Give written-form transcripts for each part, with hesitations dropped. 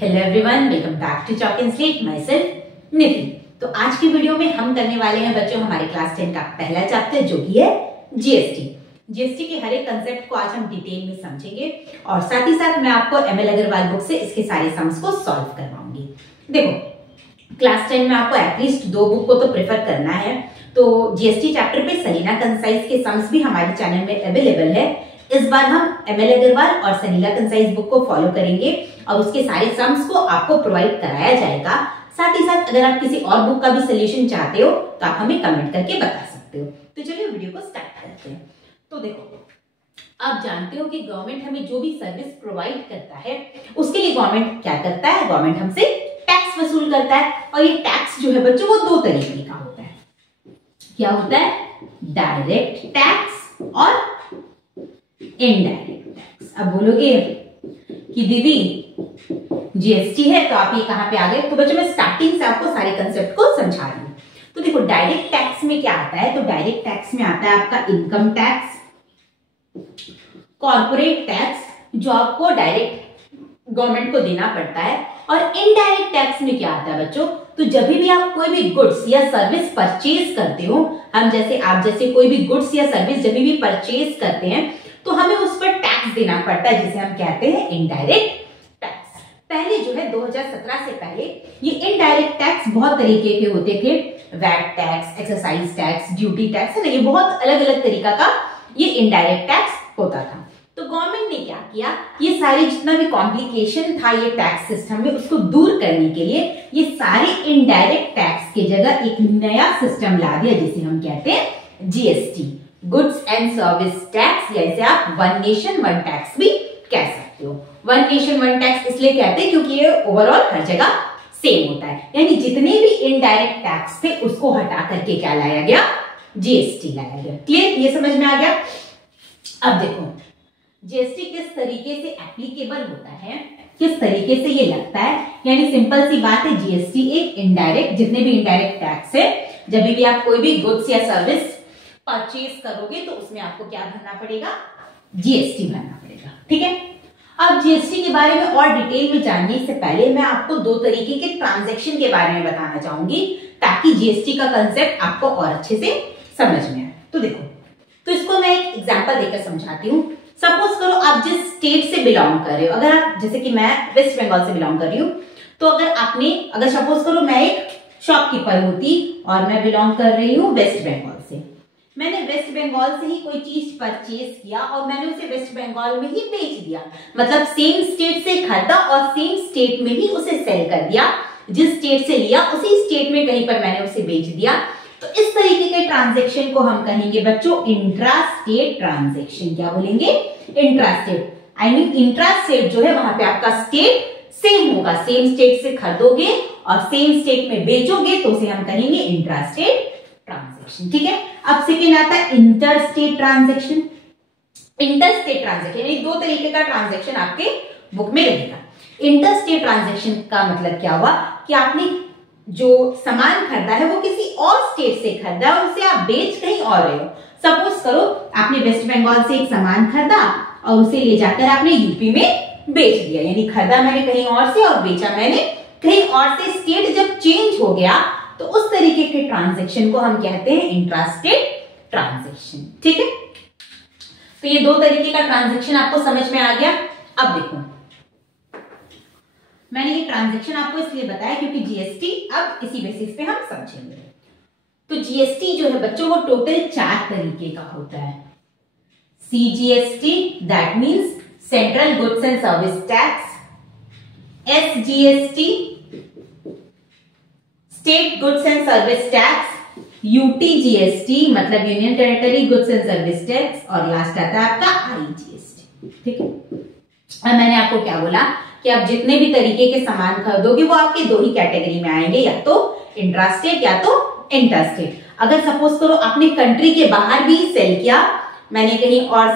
Hello everyone, welcome back to chalk and slate. Myself Nidhi. तो आज की video में हम करने वाले हैं बच्चों हमारे क्लास 10 का पहला चैप्टर जो कि है जीएसटी। जीएसटी के हर एक कंसेप्ट को आज हम डिटेल में समझेंगे और साथ ही साथ मैं आपको एमएल अग्रवाल बुक से इसके सारे सम्स को सॉल्व करवाऊंगी। देखो, क्लास 10 में आपको एटलीस्ट 2 बुक को तो प्रेफर करना है। तो जीएसटी चैप्टर पे सलीना कंसाइज के सम्स भी हमारे चैनल में अवेलेबल है। इस बार हम एमएल अग्रवाल और सलीना कंसाइज बुक को फॉलो करेंगे और उसके सारे सम्स को आपको प्रोवाइड कराया जाएगा। साथ ही साथ अगर आप किसी और बुक का भी सोल्यूशन चाहते हो तो आप हमें कमेंट करके बता सकते हो। तो चलिए वीडियो को स्टार्ट करते हैं। तो देखो, आप जानते हो कि गवर्नमेंट हमें जो भी सर्विस प्रोवाइड करता है उसके लिए गवर्नमेंट क्या करता है, गवर्नमेंट हमसे टैक्स वसूल करता है। और ये टैक्स जो है बच्चों वो 2 तरीके का होता है। क्या होता है? डायरेक्ट टैक्स और इनडायरेक्ट टैक्स। अब बोलोगे कि दीदी जीएसटी है तो आप ये कहां पे आ गए? तो बच्चों मैं स्टार्टिंग से आपको सारे कंसेप्ट को समझा रही हूं। तो देखो, डायरेक्ट टैक्स में क्या आता है? तो डायरेक्ट टैक्स में आता है आपका इनकम टैक्स, कॉर्पोरेट टैक्स जो आपको डायरेक्ट गवर्नमेंट को देना पड़ता है। और इनडायरेक्ट टैक्स में क्या आता है बच्चों? तो जब भी आप कोई भी गुड्स या सर्विस परचेज करते हो, आप जैसे कोई भी गुड्स या सर्विस जब भी परचेज करते हैं तो हमें उस पर टैक्स देना पड़ता है, जिसे हम कहते हैं इनडायरेक्ट टैक्स। पहले जो है 2017 से पहले ये इनडायरेक्ट टैक्स बहुत तरीके के होते थे। VAT tax, excise tax, duty tax है ना, ये बहुत अलग अलग तरीका का ये इनडायरेक्ट टैक्स होता था। तो गवर्नमेंट ने क्या किया, ये सारे जितना भी कॉम्प्लिकेशन था ये टैक्स सिस्टम में उसको दूर करने के लिए ये सारे इनडायरेक्ट टैक्स की जगह एक नया सिस्टम ला दिया जिसे हम कहते हैं GST, goods and service tax, या इसे आप वन नेशन वन टैक्स भी कह सकते हो। वन नेशन वन टैक्स इसलिए कहते हैं क्योंकि ये ओवरऑल हर जगह सेम होता है, यानी जितने भी इनडायरेक्ट टैक्स थे उसको हटा करके क्या लाया गया? जीएसटी लाया गया। क्लियर? ये समझ में आ गया। अब देखो, जीएसटी किस तरीके से एप्लीकेबल होता है, किस तरीके से ये लगता है। यानी सिंपल सी बात है, जीएसटी एक इनडायरेक्ट, जितने भी इनडायरेक्ट टैक्स है, जब भी आप कोई भी गुड्स या सर्विस परचेज करोगे तो उसमें आपको क्या भरना पड़ेगा? जीएसटी भरना पड़ेगा। ठीक है। अब जीएसटी के बारे में और डिटेल में जानने से पहले मैं आपको 2 तरीके के ट्रांजैक्शन के बारे में बताना चाहूंगी ताकि जीएसटी का कंसेप्ट आपको और अच्छे से समझ में आए। तो देखो, तो इसको मैं एक एग्जांपल देकर समझाती हूँ। सपोज करो आप जिस स्टेट से बिलोंग कर रहे हो, अगर आप जैसे कि मैं वेस्ट बंगाल से बिलोंग कर रही हूँ, तो अगर सपोज करो मैं एक शॉपकीपर होती और मैं बिलोंग कर रही हूँ वेस्ट बंगाल से, मैंने वेस्ट बंगाल से ही कोई चीज परचेज किया और मैंने उसे वेस्ट बंगाल में ही बेच दिया, मतलब सेम स्टेट से खरीदा और सेम स्टेट में ही उसे सेल कर दिया। जिस स्टेट से लिया उसी स्टेट में कहीं पर मैंने उसे बेच दिया। तो इस तरीके के ट्रांजैक्शन को हम कहेंगे बच्चों इंट्रा स्टेट ट्रांजैक्शन। क्या बोलेंगे? Intra state. I mean intra state जो है वहां पे आपका स्टेट सेम होगा, सेम स्टेट से खरीदोगे और सेम स्टेट में बेचोगे तो उसे हम कहेंगे इंट्रा स्टेट ट्रांजैक्शन। ठीक है। अब सेकेंड आता है inter state transaction. Inter state transaction यानी 2 तरीके का ट्रांजैक्शन आपके बुक में रहेगा। इंटर स्टेट ट्रांजैक्शन का मतलब क्या हुआ कि आपने जो सामान खरीदा है वो किसी और स्टेट से खरीदा और उसे आप बेच कहीं और रहे हो। सपोज करो आपने वेस्ट बंगाल से एक सामान खरीदा और उसे ले जाकर आपने यूपी में बेच दिया, यानी खरीदा मैंने कहीं और से और बेचा मैंने कहीं और से। स्टेट जब चेंज हो गया तो उस तरीके के ट्रांजैक्शन को हम कहते हैं इंट्रा स्टेट ट्रांजैक्शन। ठीक है। तो ये 2 तरीके का ट्रांजैक्शन आपको समझ में आ गया। अब देखो, मैंने ये ट्रांजैक्शन आपको इसलिए बताया क्योंकि जीएसटी अब इसी बेसिस पे हम समझेंगे। तो जीएसटी जो है बच्चों वो टोटल 4 तरीके का होता है। CGST that means central goods and service tax, SGST state goods and service tax, UTGST मतलब union territory goods and service tax, और लास्ट आता है आपका आईजीएसटी। ठीक है। अब मैंने आपको क्या बोला कि आप जितने भी तरीके के सामान खरीदोगे वो आपके 2 ही कैटेगरी में आएंगे, या तो इंट्रा स्टेट या तो इंटर स्टेट। अगर सपोज करो आपने कंट्री के बाहर भी सेल किया, मैंने कहीं और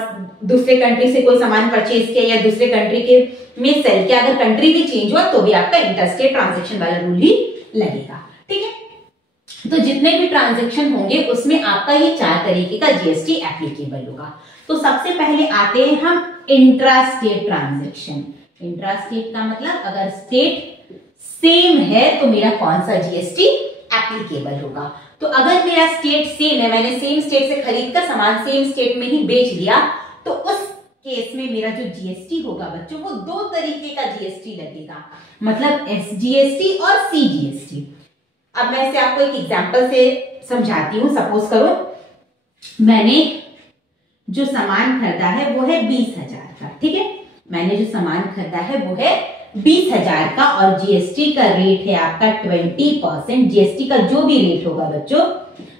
दूसरे कंट्री से कोई सामान परचेज किया या दूसरे कंट्री के में सेल किया, अगर कंट्री भी चेंज हुआ तो भी आपका इंटर स्टेट ट्रांजैक्शन वाला रूल ही लगेगा। ठीक है। तो जितने भी ट्रांजैक्शन होंगे उसमें आपका ये 4 तरीके का जीएसटी एप्लीकेबल होगा। तो सबसे पहले आते हैं हम intra state transaction. Intra state का मतलब अगर स्टेट सेम है तो मेरा कौन सा जीएसटी एप्लीकेबल होगा। तो अगर मेरा स्टेट सेम है, मैंने सेम स्टेट से खरीद कर सामान सेम स्टेट में ही बेच दिया, तो उस केस में मेरा जो जीएसटी होगा बच्चों वो दो तरीके का जीएसटी लगेगा, मतलब एसजीएसटी और सीजीएसटी। अब मैं इसे आपको एक एग्जांपल से समझाती हूँ। सपोज करो मैंने जो सामान खरीदा है वो है 20,000 का, ठीक है। मैंने जो सामान खरीदा है वो है 20,000 का और जीएसटी का रेट है आपका 20%। जीएसटी का जो भी रेट होगा बच्चों,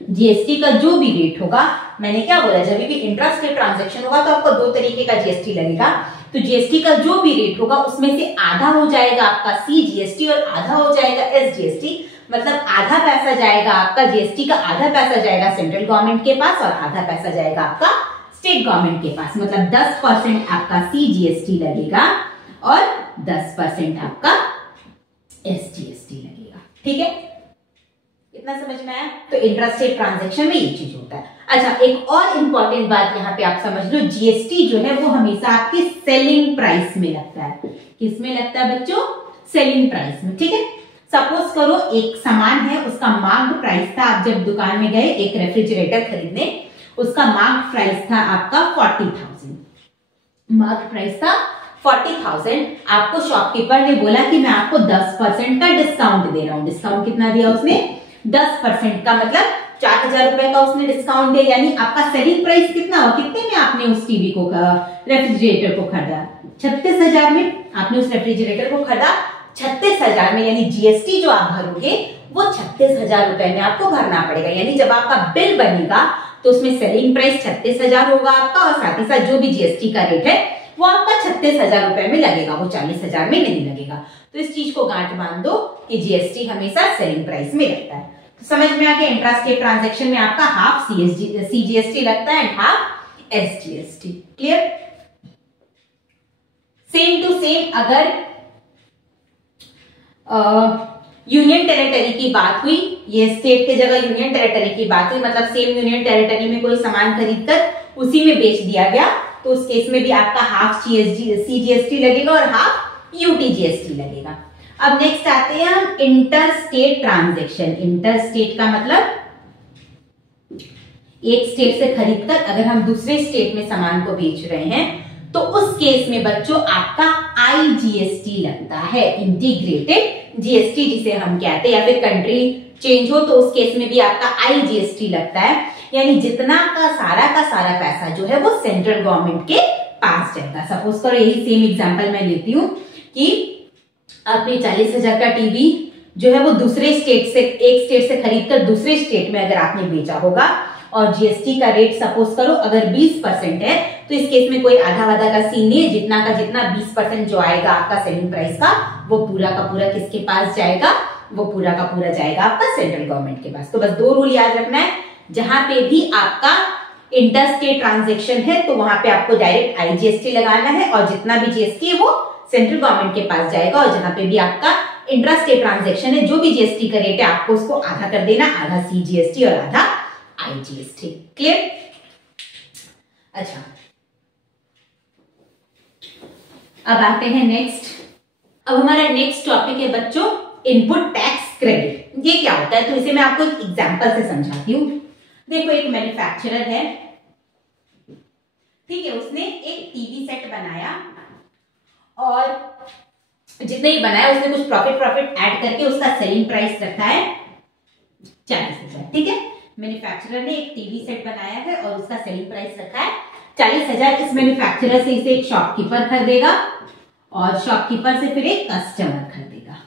जीएसटी का जो भी रेट होगा, मैंने क्या बोला, जब भी इंट्रा स्टेट ट्रांजैक्शन होगा तो आपको दो तरीके का जीएसटी लगेगा। तो जीएसटी का जो भी रेट होगा उसमें से आधा हो जाएगा आपका सीजीएसटी और आधा हो जाएगा एसजीएसटी। मतलब आधा पैसा जाएगा आपका जीएसटी का, आधा पैसा जाएगा सेंट्रल गवर्नमेंट के पास और आधा पैसा जाएगा आपका स्टेट गवर्नमेंट के पास। मतलब 10% आपका सीजीएसटी लगेगा और 10% आपका एसजीएसटी लगेगा, ठीक है। इतना समझ में आया? तो इंट्रा स्टेट ट्रांजैक्शन में ये चीज होता है। अच्छा, एक और इंपॉर्टेंट बात यहाँ पे आप समझ लो, जीएसटी जो है वो हमेशा आपकी सेलिंग प्राइस में लगता है। किस में लगता है बच्चों? सेलिंग प्राइस में, ठीक है। सपोज करो एक सामान है, उसका मार्क प्राइस था, आप जब दुकान में गए एक रेफ्रिजरेटर खरीदने, उसका मार्क प्राइस था आपका 40,000। मार्क प्राइस था 40,000। आपको शॉपकीपर ने बोला कि मैं आपको 10% का डिस्काउंट दे रहा हूं। डिस्काउंट कितना दिया उसने? 10% का, मतलब 4,000 रुपए का उसने डिस्काउंट दिया। यानी आपका सेलिंग प्राइस कितना हो, कितने में आपने उस टीवी को, रेफ्रिजरेटर को खरीदा? 36,000 में आपने उस रेफ्रिजरेटर को खरीदा, 36,000 में। यानी जीएसटी जो आप भरोगे वो 36,000 रुपए में आपको भरना पड़ेगा। यानी जब आपका बिल बनेगा तो उसमें सेलिंग प्राइस 36,000 होगा आपका और साथ ही साथ जो भी जीएसटी का रेट है वो आपका 36,000 रुपए में लगेगा, वो 40,000 में नहीं लगेगा। तो इस चीज को गांठ बांध दो कि जीएसटी हमेशा सेलिंग प्राइस में लगता है। तो समझ में आ गया, इंट्रा स्टेट ट्रांजैक्शन में आपका हाफ सीजीएसटी लगता है and half SGST. Clear? Same to same अगर यूनियन टेरिटरी की बात हुई, ये स्टेट की जगह यूनियन टेरिटरी की बात हुई, मतलब सेम यूनियन टेरिटरी में कोई सामान खरीदकर उसी में बेच दिया गया, तो उस केस में भी आपका हाफ सीजीएसटी लगेगा और हाफ यूटीजीएसटी लगेगा। अब नेक्स्ट आते हैं हम inter state transaction. Inter state का मतलब एक स्टेट से खरीदकर अगर हम दूसरे स्टेट में सामान को बेच रहे हैं तो उस केस में बच्चों आपका आईजीएसटी लगता है, इंटीग्रेटेड जीएसटी जिसे हम कहते हैं, या फिर कंट्री चेंज हो तो उस केस में भी आपका आईजीएसटी लगता है। यानी जितना का सारा पैसा जो है वो सेंट्रल गवर्नमेंट के पास जाएगा। सपोज करो यही सेम एग्जांपल मैं लेती हूँ कि आपने 40,000 का टीवी जो है वो दूसरे स्टेट से, एक स्टेट से खरीदकर दूसरे स्टेट में अगर आपने बेचा होगा और जीएसटी का रेट सपोज करो अगर 20% है, तो इस केस में कोई आधा वाधा का सीन नहीं है। जितना का जितना 20% जो आएगा आपका सेलिंग प्राइस का, वो पूरा का पूरा किसके पास जाएगा? वो पूरा का पूरा जाएगा आपका सेंट्रल गवर्नमेंट के पास। तो बस दो रूल याद रखना है, जहां पे भी आपका इंटर स्टेट ट्रांजैक्शन है तो वहां पे आपको डायरेक्ट आईजीएसटी लगाना है और जितना भी जीएसटी है वो सेंट्रल गवर्नमेंट के पास जाएगा। और जहां पे भी आपका इंट्रा स्टेट ट्रांजैक्शन है, जो भी जीएसटी का रेट है आपको उसको आधा कर देना, आधा सीजीएसटी और आधा आईजीएसटी। क्लियर? अच्छा, अब आते हैं नेक्स्ट। अब हमारा नेक्स्ट टॉपिक है बच्चों इनपुट टैक्स क्रेडिट। ये क्या होता है? तो इसे मैं आपको एक एग्जांपल से समझाती हूँ। देखो एक मैन्युफैक्चरर है, ठीक है, उसने एक टीवी सेट बनाया और जितने ही बनाया उसने कुछ प्रॉफिट ऐड करके उसका सेलिंग प्राइस रखा है 40,000, ठीक है। मैन्युफैक्चरर ने एक टीवी सेट बनाया है और उसका सेलिंग प्राइस रखा है 40,000। इस मैन्युफैक्चरर से इसे एक शॉपकीपर खरीदेगा और शॉपकीपर से फिर एक कस्टमर खरीदेगा,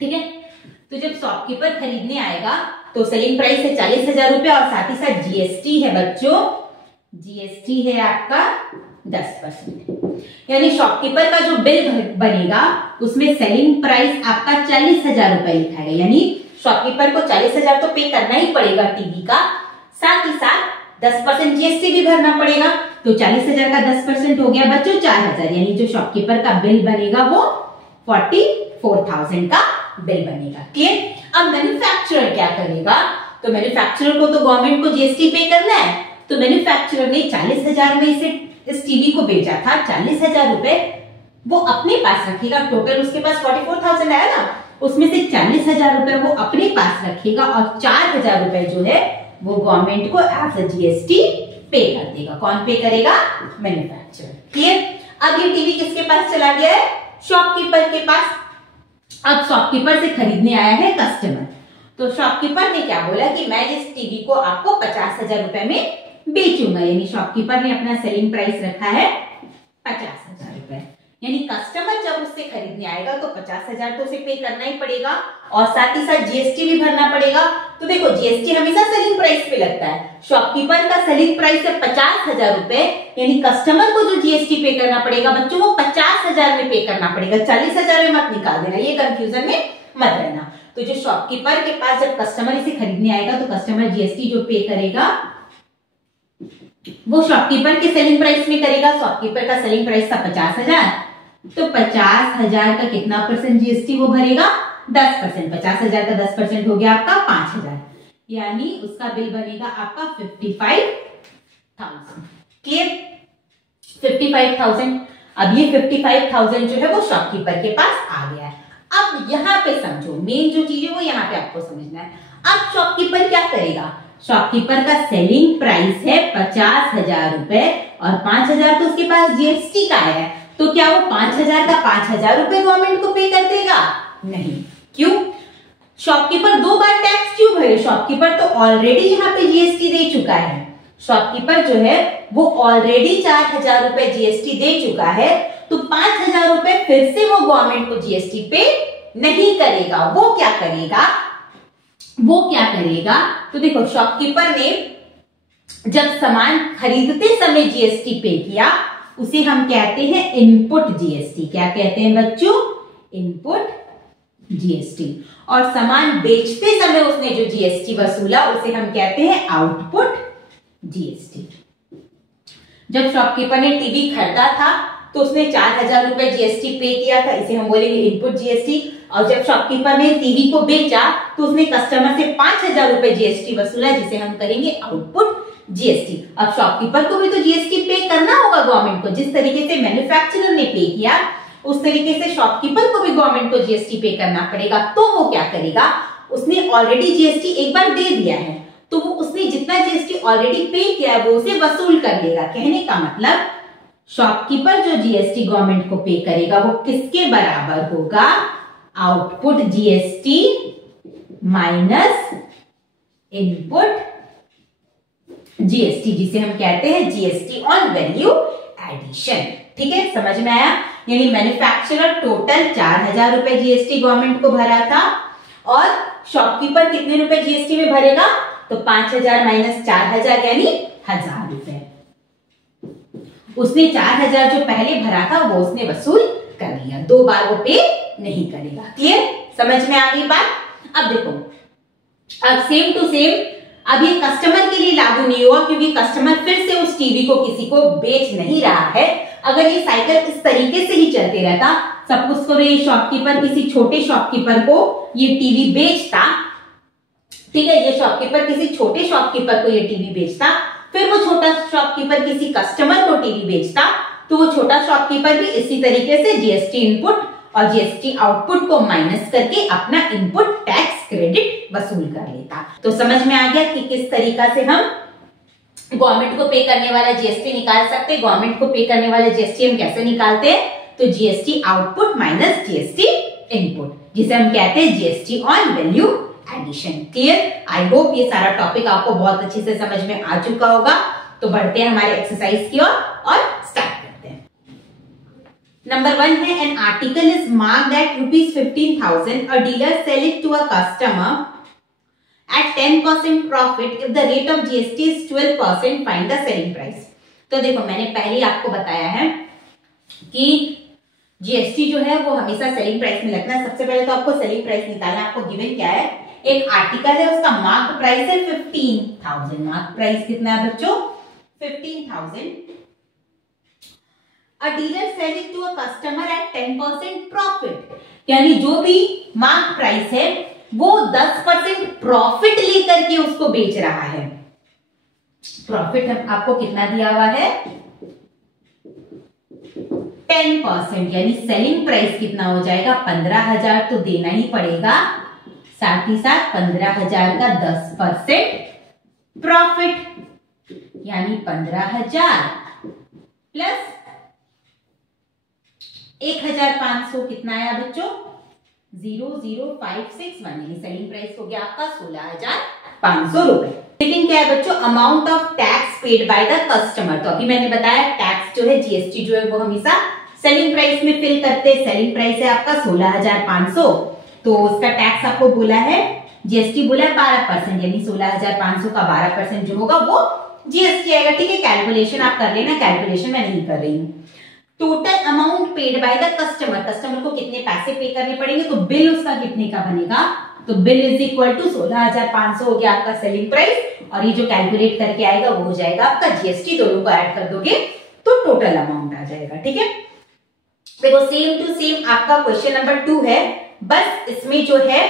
ठीक है। तो जब शॉपकीपर खरीदने आएगा तो सेलिंग प्राइस है 40,000 रुपए और साथ ही साथ जीएसटी है बच्चों, जीएसटी है आपका 10%। यानी शॉपकीपर का जो बिल बनेगा उसमें सेलिंग प्राइस आपका 40,000 रुपए लिखा है। यानी शॉपकीपर को 40,000 तो पे करना ही पड़ेगा टीवी का, साथ ही साथ 10% जीएसटी भी भरना पड़ेगा। तो 40,000 का 10% हो गया बच्चों 4,000। यानी जो शॉपकीपर का बिल बनेगा वो 44,000 का बिल बनेगा। क्लियर? अब मैन्युफैक्चरर क्या करेगा? तो मैन्युफैक्चरर को तो गवर्नमेंट को जीएसटी पे करना है, तो मैन्युफैक्चरर ने 40,000 में इस टीवी को बेचा था 40,000 रुपए, वो अपने पास रखेगा। टोटल उसके पास 44,000 आया ना, उसमें से 40,000 रुपए वो अपने पास रखेगा और 4,000 रुपए जो है वो गवर्नमेंट को एज अ जीएसटी पे कर देगा। कौन पे करेगा? मैन्युफैक्चरर। क्लियर? अब ये टीवी किसके पास चला गया है? शॉपकीपर के पास। अब शॉपकीपर से खरीदने आया है कस्टमर, तो शॉपकीपर ने क्या बोला कि मैं इस टीवी को आपको 50,000 रुपए में बेचूंगा, यानी शॉपकीपर ने अपना सेलिंग प्राइस रखा है 50,000 रुपए। यानी कस्टमर जब उससे खरीदने आएगा तो 50,000 तो उसे पे करना ही पड़ेगा और साथ ही साथ जीएसटी भी भरना पड़ेगा। तो देखो जीएसटी हमेशा सेलिंग प्राइस पे लगता है। शॉपकीपर का सेलिंग प्राइस है 50,000 रुपए, यानी कस्टमर को जो जीएसटी पे करना पड़ेगा बच्चों वो 50,000 में पे करना पड़ेगा, 40,000 में मत निकाल देना, ये कंफ्यूजन में मत रहना। तो जो शॉपकीपर के पास जब कस्टमर इसे खरीदने आएगा तो कस्टमर जीएसटी जो पे करेगा वो शॉपकीपर के सेलिंग प्राइस में करेगा। शॉपकीपर का सेलिंग प्राइस था 50,000, तो 50,000 का कितना परसेंट जीएसटी वो भरेगा? 10%। 50,000 का 10% हो गया आपका 5,000, यानी उसका बिल बनेगा आपका 55,000। क्लियर? 55,000। अब ये 55,000 जो है वो शॉपकीपर के पास आ गया है। अब यहाँ पे समझो, मेन जो चीज है वो यहाँ पे आपको समझना है। अब शॉपकीपर क्या करेगा? शॉपकीपर का सेलिंग प्राइस है 50,000 रुपए और 5,000 तो उसके पास जीएसटी का है, तो क्या वो 5,000 का 5,000 रुपए गवर्नमेंट को पे कर देगा? नहीं। क्यों? शॉपकीपर 2 बार टैक्स क्यों भरे? शॉपकीपर तो ऑलरेडी यहाँ पे जीएसटी दे चुका है। शॉपकीपर जो है वो ऑलरेडी 4,000 रुपए जीएसटी दे चुका है, तो 5,000 रुपए फिर से वो गवर्नमेंट को जीएसटी पे नहीं करेगा। वो क्या करेगा? तो देखो शॉपकीपर ने जब सामान खरीदते समय जीएसटी पे किया उसे हम कहते हैं इनपुट जीएसटी। क्या कहते हैं बच्चों? Input GST. और सामान बेचते समय उसने जो जीएसटी वसूला उसे हम कहते हैं आउटपुट जीएसटी। जब शॉपकीपर ने टीवी खरीदा था तो उसने 4,000 रुपए जीएसटी पे किया था, इसे हम बोलेंगे इनपुट जीएसटी। और जब शॉपकीपर ने टीवी को बेचा तो उसने कस्टमर से 5,000 रुपए जीएसटी वसूला, जिसे हम करेंगे आउटपुट जीएसटी। अब शॉपकीपर को भी तो जीएसटी पे करना होगा गवर्नमेंट को। जिस तरीके से मैन्युफैक्चरर ने पे किया उस तरीके से शॉपकीपर को भी गवर्नमेंट को जीएसटी पे करना पड़ेगा। तो वो क्या करेगा? उसने ऑलरेडी जीएसटी एक बार दे दिया है, तो वो उसने जितना जीएसटी ऑलरेडी पे किया है वो उसे वसूल कर लेगा। कहने का मतलब शॉपकीपर जो जीएसटी गवर्नमेंट को पे करेगा वो किसके बराबर होगा? Output GST minus input GST, जिसे हम कहते हैं जीएसटी ऑन वैल्यू एडिशन। ठीक है, समझ में आया? यानी मैन्युफैक्चरर टोटल 4,000 रुपए जीएसटी गवर्नमेंट को भरा था और शॉपकीपर कितने रुपए जीएसटी में भरेगा? तो 5,000 माइनस 4,000 यानी 1,000 रुपए। उसने 4,000 जो पहले भरा था वो उसने वसूल कर लिया, 2 बार वो पे नहीं करेगा। क्लियर? समझ में आ गई बात? अब देखो, अब सेम टू सेम अब ये कस्टमर के लिए लागू नहीं हुआ, क्योंकि कस्टमर फिर से उस टीवी को किसी को बेच नहीं रहा है। अगर ये साइकिल इस तरीके से ही चलते रहता, सपोज करो ये शॉपकीपर किसी छोटे शॉपकीपर को ये टीवी बेचता, ठीक है, ये शॉपकीपर किसी छोटे शॉपकीपर को ये टीवी बेचता, फिर वो छोटा शॉपकीपर किसी कस्टमर को टीवी बेचता, तो वो छोटा शॉपकीपर भी इसी तरीके से जीएसटी इनपुट और जीएसटी आउटपुट को माइनस करके अपना इनपुट टैक्स क्रेडिट वसूल कर लेता। तो समझ में आ गया कि किस तरीका से हम गवर्नमेंट को पे करने वाला जीएसटी निकाल सकते हैं। गवर्नमेंट को पे करने वाला जीएसटी हम कैसे निकालते हैं? तो GST output minus GST input, जिसे हम कहते हैं GST on value addition. Clear? I hope ये सारा टॉपिक आपको बहुत अच्छे से समझ में आ चुका होगा। तो बढ़ते हैं हमारे एक्सरसाइज की ओर और स्टार्ट करते हैं। नंबर 1 है, an article is marked at ₹15,000, a dealer sell it to a customer at 10% profit if the rate of GST is 12%, find the selling price। तो देखो मैंने पहले ही आपको बताया है कि जीएसटी जो है वो हमेशा सेलिंग प्राइस में लगना है। सबसे पहले तो आपको सेलिंग प्राइस निकालना है। आपको गिवन क्या है? एक आर्टिकल है, उसका मार्क प्राइस है 15,000। मार्क प्राइस कितना है बच्चों? 15,000। A dealer sell it to a customer at 10% profit, यानी जो भी मार्क प्राइस है वो 10% प्रॉफिट लेकर के उसको बेच रहा है। प्रॉफिट आपको कितना दिया हुआ है? 10%, यानी सेलिंग प्राइस कितना हो जाएगा 15,000, तो देना ही पड़ेगा। साथ ही साथ 15,000 का 10% प्रॉफिट, यानी 15,000 प्लस 1,500 कितना आया बच्चों 00561, यानी सेलिंग प्राइस हो गया आपका 16,500 रुपए। लेकिन क्या है बच्चों amount of tax paid by the customer, तो अभी मैंने बताया टैक्स जो है जीएसटी जो है वो हमेशा सेलिंग प्राइस में फिल करते हैं। सेलिंग प्राइस है आपका 16,500, तो उसका टैक्स आपको बोला है जीएसटी बोला है 12%, यानी 16,500 का 12% जो होगा वो जीएसटी आएगा। ठीक है, कैलकुलेशन आप कर लेना, कैलकुलेशन मैं नहीं कर रही हूँ। Total amount paid by the customer, customer को कितने पैसे पे करने पड़ेंगे, तो बिल उसका कितने का बनेगा, तो बिल इज इक्वल टू 16,500 हो गया आपका सेलिंग प्राइस, और ये जो कैलकुलेट करके आएगा वो हो जाएगा आपका जीएसटी, दोनों को ऐड कर दोगे तो टोटल अमाउंट आ जाएगा। ठीक है, देखो सेम टू सेम आपका क्वेश्चन नंबर 2 है, बस इसमें जो है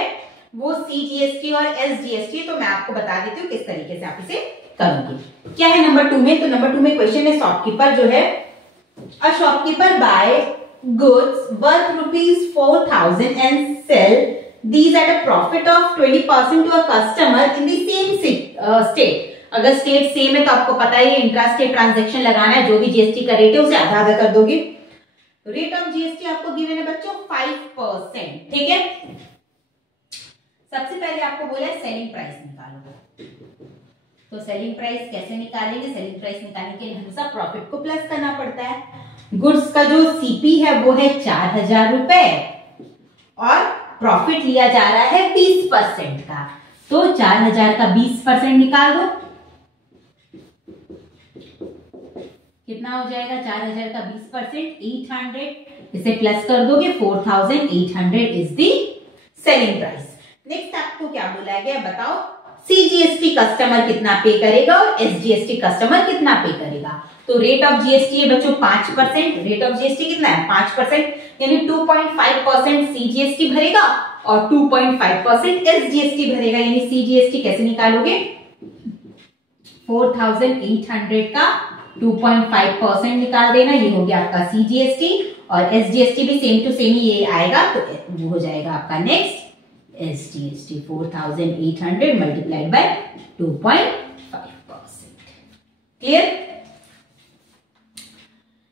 वो सीजीएसटी और एसजीएसटी, तो मैं आपको बता देती हूँ किस तरीके से आप इसे करोगे। क्या है नंबर 2 में, तो नंबर 2 में क्वेश्चन है शॉपकीपर जो है a shopkeeper buy goods worth ₹4,000 and sell these at a profit of 20% to a customer in the same state। अगर स्टेट सेम है तो आपको पता है इंट्रा स्टेट ट्रांजैक्शन लगाना है, जो भी जीएसटी का रेट है उसे आधा आधा कर दोगे। रेट ऑफ जीएसटी आपको गिवन है बच्चों 5%। ठीक है, सबसे पहले आपको बोला है सेलिंग प्राइस निकालो, तो सेलिंग प्राइस कैसे निकालेंगे, सेलिंग प्राइस निकालने के लिए हमेशा प्रॉफिट को प्लस करना पड़ता है। गुड्स का जो सीपी है वो है 4,000 रुपए और प्रॉफिट लिया जा रहा है 20% का, तो 4,000 का 20% निकाल दो, कितना हो जाएगा 4,000 का 20% 800, इसे प्लस कर दोगे 4,800 is the selling price. Next आपको क्या बोला गया बताओ, सीजीएसटी कस्टमर कितना पे करेगा और एसजीएसटी कस्टमर कितना पे करेगा। तो रेट ऑफ जीएसटी है बच्चों 5%, रेट ऑफ जीएसटी कितना है 5%, यानी 2.5% सीजीएसटी भरेगा और 2.5% एसजीएसटी भरेगा। यानी सीजीएसटी कैसे निकालोगे, 4,800 का 2.5% निकाल देना, ये हो गया आपका सीजीएसटी, और एसजीएसटी भी सेम टू सेम ही ये आएगा, तो वो हो जाएगा आपका next SGST 4,800 multiplied by 2.5%। Clear.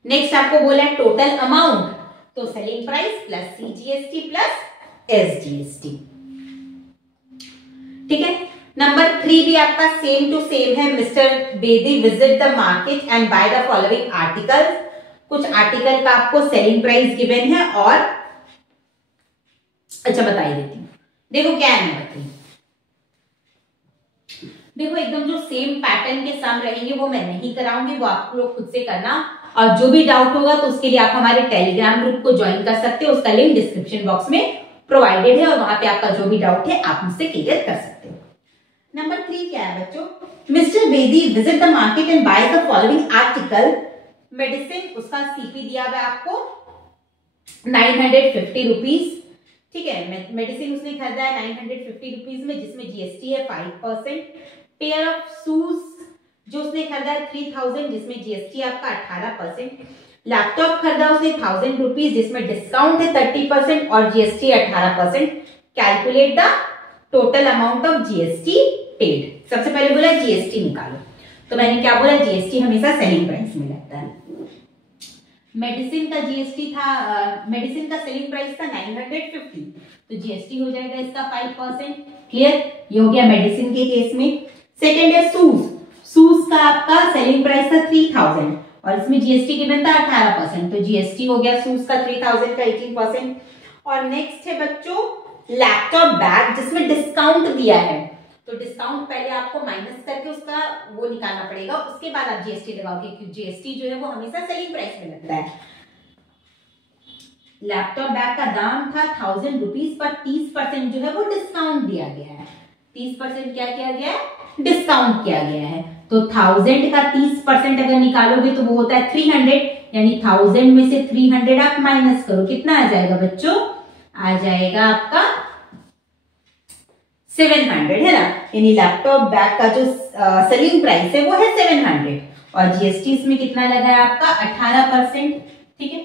Next आपको बोला है टोटल अमाउंट, तो selling price plus CGST plus SGST. ठीक है, नंबर 3 भी आपका सेम टू सेम है। Mister Bedi visit the market and by the following article, कुछ आर्टिकल का आपको सेलिंग प्राइस गिवन है, और अच्छा बताई देती हूँ। देखो क्या है नंबर 3, देखो एकदम जो सेम पैटर्न के सम रहेंगे वो मैं नहीं कराऊंगी, वो आप लोग खुद से करना, और जो भी डाउट होगा तो उसके लिए आप हमारे टेलीग्राम ग्रुप को ज्वाइन कर सकते हो, उसका लिंक डिस्क्रिप्शन बॉक्स में प्रोवाइडेड है, और वहां पे आपका जो भी डाउट है आप मुझसे क्लियर कर सकते हो। नंबर 3 क्या है बच्चों, mister Bedi visit the market and by the following article. Medicine, उसका सीपी दिया हुआ है आपको 950 रुपीज। ठीक है, मेडिसिन उसने खरीदा है 950 रुपीज में, जिसमें जीएसटी है 5%। पेयर ऑफ शूज जो उसने खरीदा है 3,000, जिसमें जीएसटी आपका 18%। लैपटॉप खरीदा उसने 1,000 रुपीज, जिसमें डिस्काउंट है 30% और GST 18%। Calculate the total amount of GST paid. सबसे पहले बोला जीएसटी निकालो, तो मैंने क्या बोला, जीएसटी हमेशा सेलिंग प्राइस में लगता है। मेडिसिन का जीएसटी था, मेडिसिन का सेलिंग प्राइस था 950, तो जीएसटी हो जाएगा इसका 5%। क्लियर, ये हो गया मेडिसिन के केस में। सेकंड है शूज, शूज का आपका सेलिंग प्राइस था 3,000 और इसमें जीएसटी गिवन था 18%, तो जीएसटी हो गया शूज का 3,000 का 18%। और नेक्स्ट है बच्चों लैपटॉप बैग, जिसमें डिस्काउंट दिया है, तो डिस्काउंट पहले आपको माइनस करके उसका वो निकालना पड़ेगा, उसके बाद आप जीएसटी लगाओगे, क्योंकि जीएसटी जो है वो हमेशा सेलिंग प्राइस में लगता है। लैपटॉप बैग का दाम था 1,000 रुपीज, पर 30% जो है वो डिस्काउंट दिया गया है। 30% क्या किया गया है, डिस्काउंट किया गया है, तो 1,000 का 30% अगर निकालोगे तो वो होता है 300, यानी 1,000 में से 300 आप माइनस करो, कितना आ जाएगा बच्चों, आ जाएगा आपका 700, है ना। यानी लैपटॉप बैग का जो सेलिंग प्राइस है वो है 700 और जीएसटी इसमें कितना लगा है आपका 18%। ठीक है,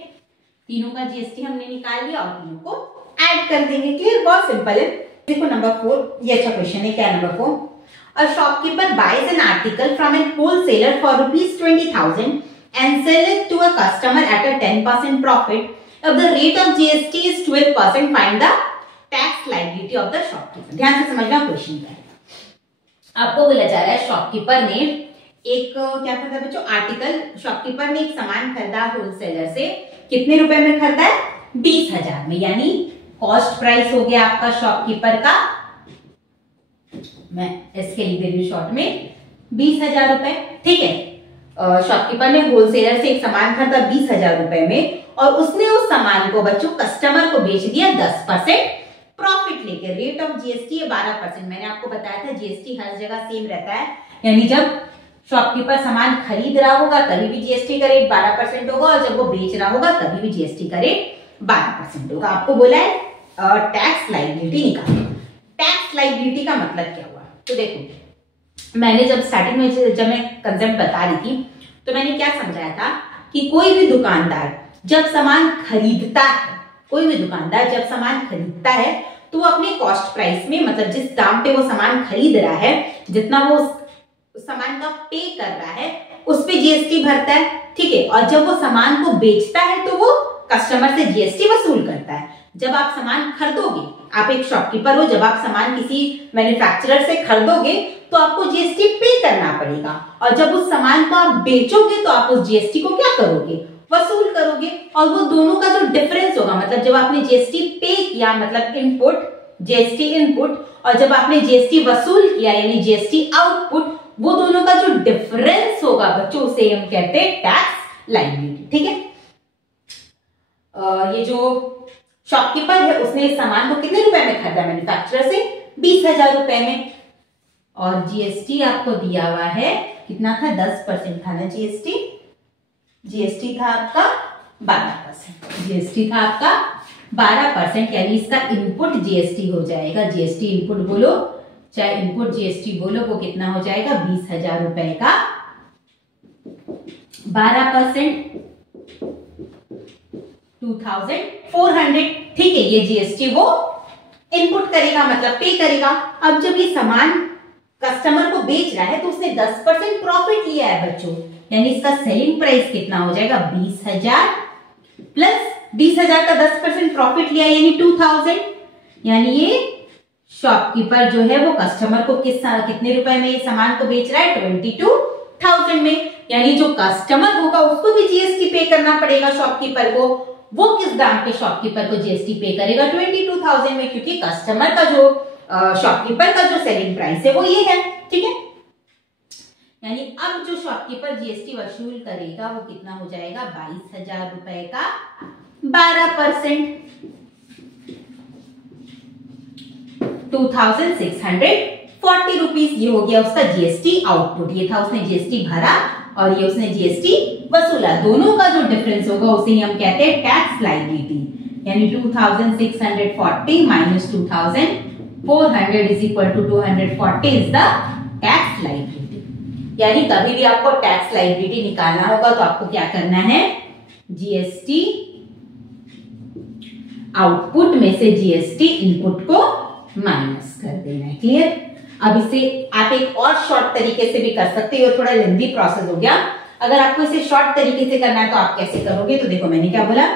तीनों का जीएसटी हमने निकाल लिया और तीनों को ऐड कर देंगे। क्लियर, बहुत सिंपल है। देखो नंबर 4, ये अच्छा क्वेश्चन है। क्या number 4? A shopkeeper buys an article from a wholesaler for ₹20,000 and sell it to a customer at a 10% profit. If the rate of GST is 12%, find the tax liability of the shopkeeper. ध्यान से समझना question का है। आपको बोला जा रहा है शॉपकीपर ने एक क्या खरीदा बच्चों, आर्टिकल। शॉपकीपर ने एक सामान खरीदा होलसेलर से, कितने रुपए में खरीदा है? 20,000 में, यानी कॉस्ट प्राइस हो गया आपका शॉपकीपर का, मैं इसके लिख दे रही हूँ शॉर्ट में, 20,000 रुपए। ठीक है, शॉपकीपर ने होलसेलर से एक सामान खरीदा 20,000 रुपए में और उसने उस सामान को बच्चों कस्टमर को बेच दिया 10% प्रॉफिट लेके। रेट ऑफ जीएसटी है 12%। मैंने आपको बताया था जीएसटी हर जगह सेम रहता है, यानी जब शॉपकीपर सामान खरीद रहा होगा तभी भी जीएसटी का रेट 12% होगा और जब वो बेच रहा होगा तभी भी जीएसटी का रेट 12% होगा। आपको बोला है टैक्स लायबिलिटी निकालो। टैक्स लायबिलिटी का मतलब क्या हुआ? तो देखो, मैंने जब स्टार्टिंग में जब मैं कंसेप्ट बता रही थी तो मैंने क्या समझाया था कि कोई भी दुकानदार जब सामान खरीदता है, कोई भी दुकानदार जब सामान खरीदता है तो वो अपने कॉस्ट प्राइस में, मतलब जिस दाम पे वो सामान खरीद रहा है, जितना वो सामान का पे कर रहा है उस पे जीएसटी भरता है। ठीक है, और जब वो सामान को बेचता है तो वो कस्टमर से जीएसटी वसूल करता है। जब आप सामान खरीदोगे, आप एक शॉपकीपर हो, जब आप सामान किसी मैन्युफैक्चरर से खरीदोगे तो आपको जीएसटी पे करना पड़ेगा और जब उस सामान को आप बेचोगे तो आप उस जीएसटी को क्या करोगे? वसूल करोगे। और वो दोनों का जो डिफरेंस होगा, मतलब जब आपने जीएसटी पे किया मतलब इनपुट, जीएसटी इनपुट, और जब आपने जीएसटी वसूल किया यानी जीएसटी आउटपुट, वो दोनों का जो डिफरेंस होगा बच्चों उसे हम कहते हैं टैक्स लायबिलिटी। ठीक है, ये जो शॉपकीपर है उसने इस सामान को कितने रुपए में खरीदा मैन्युफैक्चरर से? 20,000 रुपए में, और जीएसटी आपको दिया हुआ है कितना था? 10% था ना जीएसटी। जीएसटी था आपका 12%। जीएसटी था आपका 12%, यानी इसका इनपुट जीएसटी हो जाएगा। जीएसटी इनपुट बोलो चाहे इनपुट जीएसटी बोलो, वो कितना हो जाएगा? 20,000 रुपए का 12%, 2,400। ठीक है, ये जीएसटी वो इनपुट करेगा, मतलब पे करेगा। अब जब ये सामान कस्टमर को बेच रहा है तो उसने 10% प्रॉफिट लिया है बच्चों, यानी इसका सेलिंग प्राइस कितना हो जाएगा? 20,000 प्लस 20,000 का 10% प्रॉफिट लिया यानी 2,000, यानी ये शॉपकीपर जो है वो कस्टमर को कितने रुपए में ये सामान को बेच रहा है? 22,000 में, यानी जो कस्टमर होगा उसको भी जीएसटी पे करना पड़ेगा शॉपकीपर को। वो किस दाम पे शॉपकीपर को जीएसटी पे करेगा? 22,000 में, क्योंकि कस्टमर का जो शॉपकीपर का जो सेलिंग प्राइस है वो ये है। ठीक है, यानी अब जो शॉपकीपर जीएसटी वसूल करेगा वो कितना हो जाएगा? 22,000 रुपए का 12%, 2,640 रुपीज। ये हो गया उसका जीएसटी आउटपुट। ये था उसने जीएसटी भरा और ये उसने जीएसटी वसूला। दोनों का जो डिफरेंस होगा उसे हम कहते हैं टैक्स लायबिलिटी, यानी 2,640 माइनस 2,400 is equal to 240 is the tax liability. यानी कभी भी आपको टैक्स लायबिलिटी निकालना होगा तो आपको क्या करना है? जीएसटी आउटपुट में से जीएसटी इनपुट को माइनस कर देना है। क्लियर? अब इसे आप एक और शॉर्ट तरीके से भी कर सकते हो, थोड़ा लेंथी प्रोसेस हो गया। अगर आपको इसे शॉर्ट तरीके से करना है तो आप कैसे करोगे? तो देखो, मैंने क्या बोला,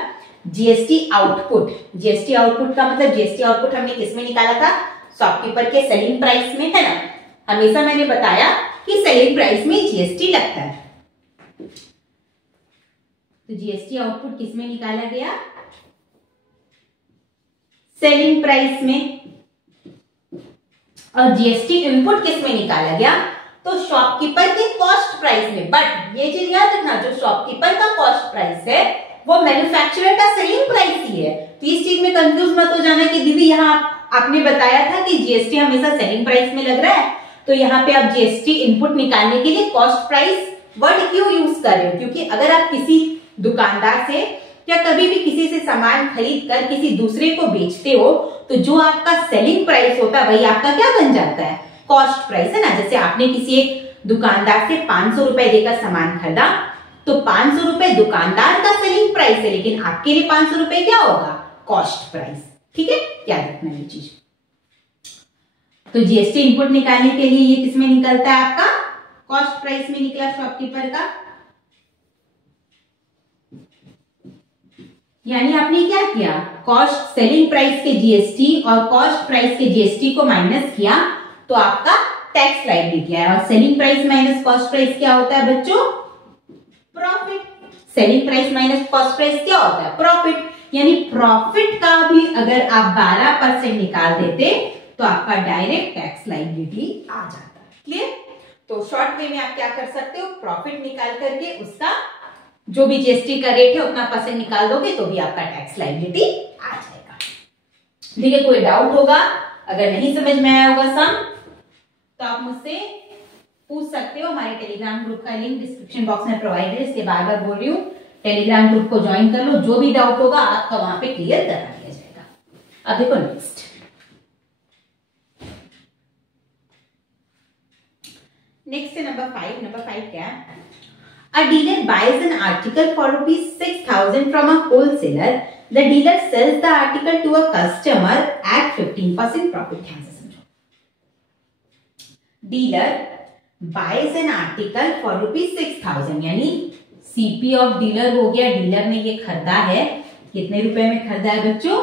जीएसटी आउटपुट। जीएसटी आउटपुट का मतलब जीएसटी आउटपुट हमने किस में निकाला था? शॉपकीपर के सेलिंग प्राइस में, है ना। हमेशा मैंने बताया कि सेलिंग प्राइस में जीएसटी लगता है, तो जीएसटी आउटपुट किस में निकाला गया? सेलिंग प्राइस में। और जीएसटी इनपुट किस में निकाला गया? तो शॉपकीपर के कॉस्ट प्राइस में। बट ये चीज याद रखना, जो शॉपकीपर का कॉस्ट प्राइस है वो मैन्युफैक्चरर का सेलिंग प्राइस ही है। तो इस चीज में कंफ्यूज मत हो जाना कि दीदी यहाँ आपने बताया था कि जीएसटी हमेशा सेलिंग प्राइस में लग रहा है, तो यहाँ पे आप जीएसटी इनपुट निकालने के लिए कॉस्ट प्राइस वर्ड क्यों यूज कर रहे हो? क्योंकि अगर आप किसी दुकानदार से या कभी भी किसी से सामान खरीद कर किसी दूसरे को बेचते हो तो जो आपका सेलिंग प्राइस होता है वही आपका क्या बन जाता है? कॉस्ट प्राइस, है ना। जैसे आपने किसी एक दुकानदार से 500 रुपए देकर सामान खरीदा तो 500 रुपए दुकानदार का सेलिंग प्राइस है, लेकिन आपके लिए 500 रुपए क्या होगा, कॉस्ट प्राइस। ठीक है, क्या रखना ये चीज। तो जीएसटी इनपुट निकालने के लिए ये किसमें निकलता है, आपका कॉस्ट प्राइस में निकला शॉपकीपर का। यानी आपने क्या किया, कॉस्ट सेलिंग प्राइस के जीएसटी और कॉस्ट प्राइस के जीएसटी को माइनस किया तो आपका टैक्स लायबिलिटी है। और selling price minus cost price क्या होता है बच्चों, profit. Selling price minus cost price क्या होता है, प्रॉफिट। यानी प्रॉफिट का भी अगर आप 12% निकाल देते तो आपका डायरेक्ट टैक्स लायबिलिटी आ जाता है। क्लियर। तो शॉर्ट वे में आप क्या कर सकते हो, प्रॉफिट निकाल करके उसका जो भी जीएसटी का रेट है उतना परसेंट निकाल दोगे तो भी आपका टैक्स लायबिलिटी आ जाएगा। ठीक है, कोई डाउट होगा, अगर नहीं समझ में आया होगा सम तो आप मुझसे पूछ सकते हो। हमारे टेलीग्राम ग्रुप का लिंक डिस्क्रिप्शन बॉक्स में प्रोवाइड है, इसके बार बार बोल रही हूँ, टेलीग्राम ग्रुप को ज्वाइन कर लो, जो भी डाउट होगा आपका वहां पे क्लियर करा दिया जाएगा। अब देखो नेक्स्ट, नेक्स्ट है नंबर 5। नंबर 5 क्या है, a dealer buys an article for ₹6,000 from a wholesaler. The dealer sells the article to a customer at 15% profit। ध्यान से समझो, dealer buys an article for ₹6,000 यानी सीपी ऑफ डीलर हो गया, dealer ने ये खरीदा है, कितने रुपए में खरीदा है बच्चों,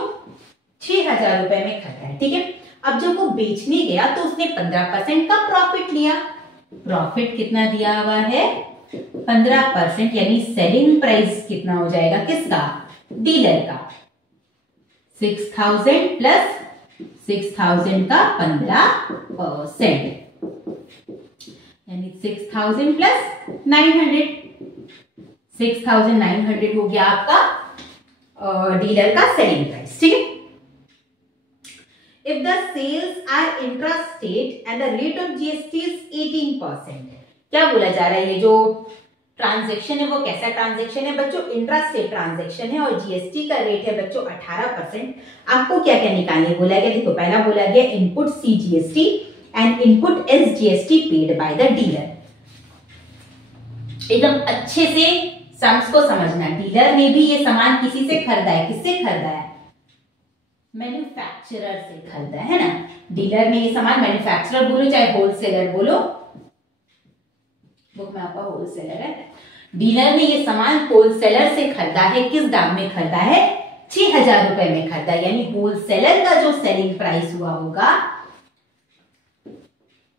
6,000 रुपए में खरीदा है। ठीक है, अब जब वो बेचने गया तो उसने 15% का प्रॉफिट लिया। प्रॉफिट कितना दिया हुआ है, 15%, यानी सेलिंग प्राइस कितना हो जाएगा किसका, डीलर का। 6,000 प्लस 6,000 का 15%, यानी 6,000 प्लस 900, 6,900 हो गया आपका डीलर का सेलिंग प्राइस। ठीक है, if the sales are intrastate and the rate of GST is 18%। क्या बोला जा रहा है, ये जो ट्रांजैक्शन है वो कैसा ट्रांजैक्शन है बच्चों, इंट्रास्टेट ट्रांजैक्शन है और जीएसटी का रेट है बच्चों 18%। आपको क्या क्या निकालने बोला गया, देखो पहला बोला गया input C GST and input S GST paid by the dealer. एकदम अच्छे से सम्स को समझना, डीलर ने भी ये सामान किसी से खरीदा है, किससे खरीदा है, मैन्युफैक्चरर से खरीदा है ना। डीलर ने ये सामान, मैन्युफैक्चरर बोलो चाहे होलसेलर बोलो, बुक में आपका होलसेलर है, डीलर ने ये सामान होलसेलर से खरीदा है। किस दाम में खरीदा है, 6,000 रुपए में खरीदा, यानी होलसेलर का जो सेलिंग प्राइस हुआ होगा,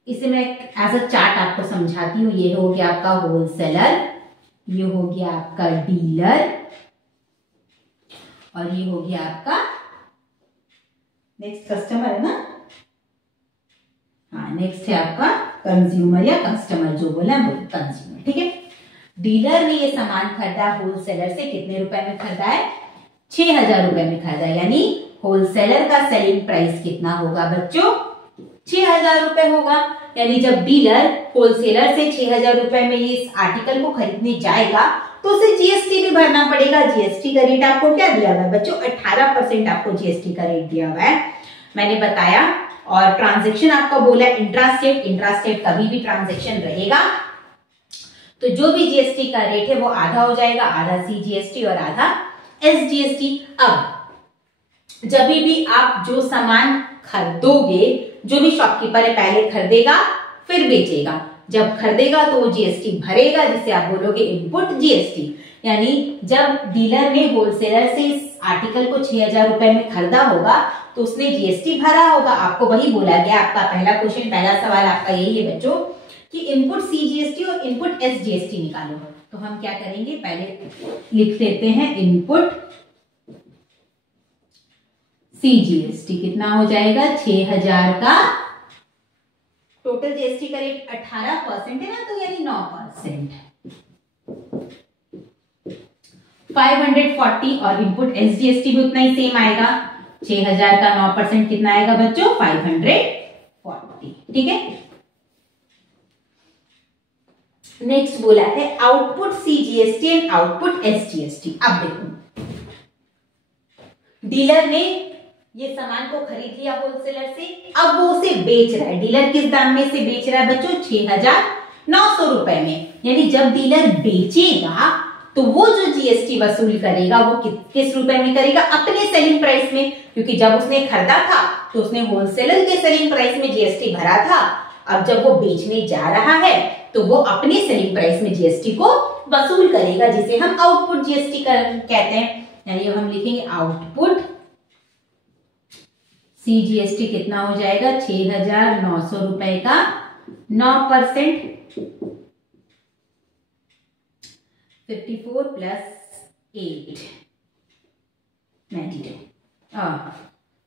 इसे मैं एज अ चार्ट आपको समझाती हूँ। ये हो गया आपका होलसेलर, ये हो गया आपका डीलर और ये हो गया आपका नेक्स्ट कस्टमर है ना, हाँ नेक्स्ट है आपका कंज्यूमर या कस्टमर, जो बोला वो कंज्यूमर। ठीक है, डीलर ने ये सामान खरीदा होलसेलर से, कितने रुपए में खरीदा है, 6,000 रुपए में खरीदा, यानी होलसेलर का सेलिंग प्राइस कितना होगा बच्चों, 6,000 रुपए होगा। यानी जब डीलर होलसेलर से 6,000 रुपए में इस आर्टिकल को खरीदने जाएगा तो उसे जीएसटी भी भरना पड़ेगा। जीएसटी का रेट आपको क्या दिया हुआ है बच्चों, 18% आपको जीएसटी का रेट दिया हुआ है, मैंने बताया। और ट्रांजैक्शन आपका बोला इंट्रास्टेट, इंट्रास्टेट कभी भी ट्रांजैक्शन रहेगा तो जो भी जीएसटी का रेट है वो आधा हो जाएगा, आधा सी जीएसटी और आधा एस जीएसटी। अब जब भी आप जो सामान खरीदोगे, जो भी शॉपकीपर है पहले खरीदेगा फिर बेचेगा, जब खरीदेगा तो वो जीएसटी भरेगा, जिसे आप बोलोगे इनपुट जीएसटी। यानी जब डीलर ने होलसेलर से इस आर्टिकल को 6,000 रुपए में खरीदा होगा तो उसने जीएसटी भरा होगा। आपको वही बोला गया, आपका पहला क्वेश्चन, पहला सवाल आपका यही है बच्चों कि इनपुट सी जीएसटी और इनपुट एस जीएसटी निकालो। तो हम क्या करेंगे, पहले लिख लेते हैं इनपुट सी जीएसटी, कितना हो जाएगा 6,000 का, टोटल जीएसटी का रेट 18% है ना, तो यानी 9%, 540 और इनपुट एस जीएसटी भी उतना ही सेम आएगा। 6,000 का 9% कितना आएगा बच्चों, 540। ठीक है, नेक्स्ट बोला है output C GST and output S GST. अब देखो डीलर ने ये सामान को खरीद लिया होलसेलर से, अब वो उसे बेच रहा है। डीलर किस दाम में से बेच रहा है बच्चों, 6,000 900 रुपए में। यानी जब डीलर बेचेगा तो वो जो जीएसटी वसूल करेगा वो किस रुपए में करेगा, अपने सेलिंग प्राइस में, क्योंकि जब उसने खरीदा था तो उसने होलसेलर के सेलिंग प्राइस में जीएसटी भरा था। अब जब वो बेचने जा रहा है तो वो अपने सेलिंग प्राइस में जीएसटी को वसूल करेगा, जिसे हम आउटपुट जीएसटी कहते हैं। यानी हम लिखेंगे आउटपुट सीजीएसटी कितना हो जाएगा, 6,900 रुपए का 9%, 54 प्लस 8 92,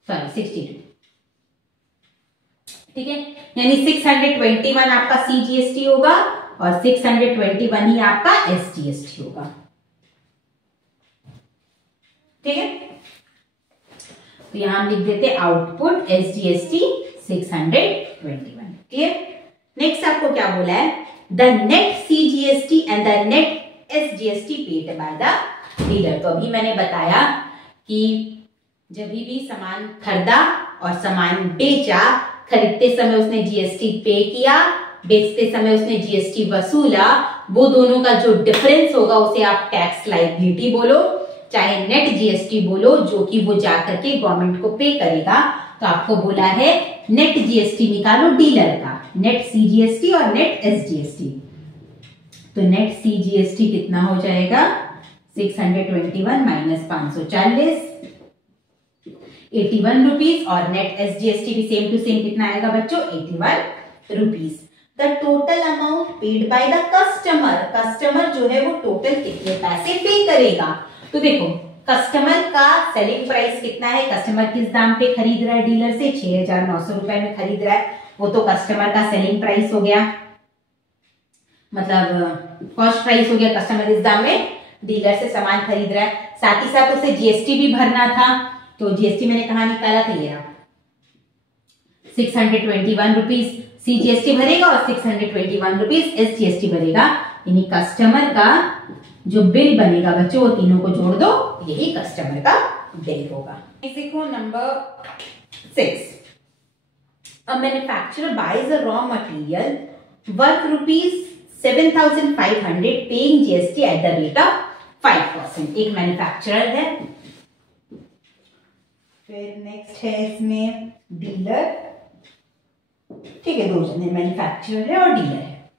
सॉरी 62, ठीक है। यानी 621 आपका सीजीएसटी होगा और 621 ही आपका एसजीएसटी होगा, ठीक है। तो यहां हम लिख देते आउटपुट एसजीएसटी 621, क्लियर। नेक्स्ट आपको क्या बोला है, the net CGST and the net SGST paid by the dealer. तो अभी मैंने बताया कि जब भी सामान खरीदा और सामान बेचा, खरीदते समय उसने जीएसटी पे किया, बेचते समय उसने जीएसटी वसूला, वो दोनों का जो डिफरेंस होगा उसे आप टैक्स लायबिलिटी बोलो, चाहे नेट जीएसटी बोलो, जो कि वो जाकर के गवर्नमेंट को पे करेगा। तो आपको बोला है नेट जीएसटी निकालो डीलर का, नेट सीजीएसटी और नेट एसजीएसटी। तो नेट सीजीएसटी कितना हो जाएगा, 621 माइनस 540, 81 रुपीज, और नेट एसजीएसटी भी सेम टू सेम कितना आएगा बच्चों, 81 rupees. The total amount paid by the customer, customer जो है वो टोटल कितने पैसे पे करेगा। तो देखो कस्टमर का सेलिंग प्राइस कितना है, कस्टमर किस दाम पे खरीद रहा है डीलर से, 6,900 रुपए में खरीद रहा है, वो तो कस्टमर का सेलिंग प्राइस हो गया, मतलब कॉस्ट प्राइस हो गया। कस्टमर इस दाम में डीलर से सामान खरीद रहा है, साथ ही साथ उसे जीएसटी भी भरना था। तो जीएसटी मैंने कहा निकाला था, ये 621 रुपीज सीजीएसटी भरेगा और 621 रुपीज एसजीएसटी भरेगा। यानी कस्टमर का जो बिल बनेगा बच्चों, वो तीनों को जोड़ दो, यही कस्टमर का बिल होगा। देखो number 6, a manufacturer buys a raw material worth ₹7,500 paying GST at the rate of 5%। एक मैन्युफैक्चरर है। फिर नेक्स्ट है इसमें डीलर, ठीक है, दो जने, मैन्युफैक्चरर है और डीलर है।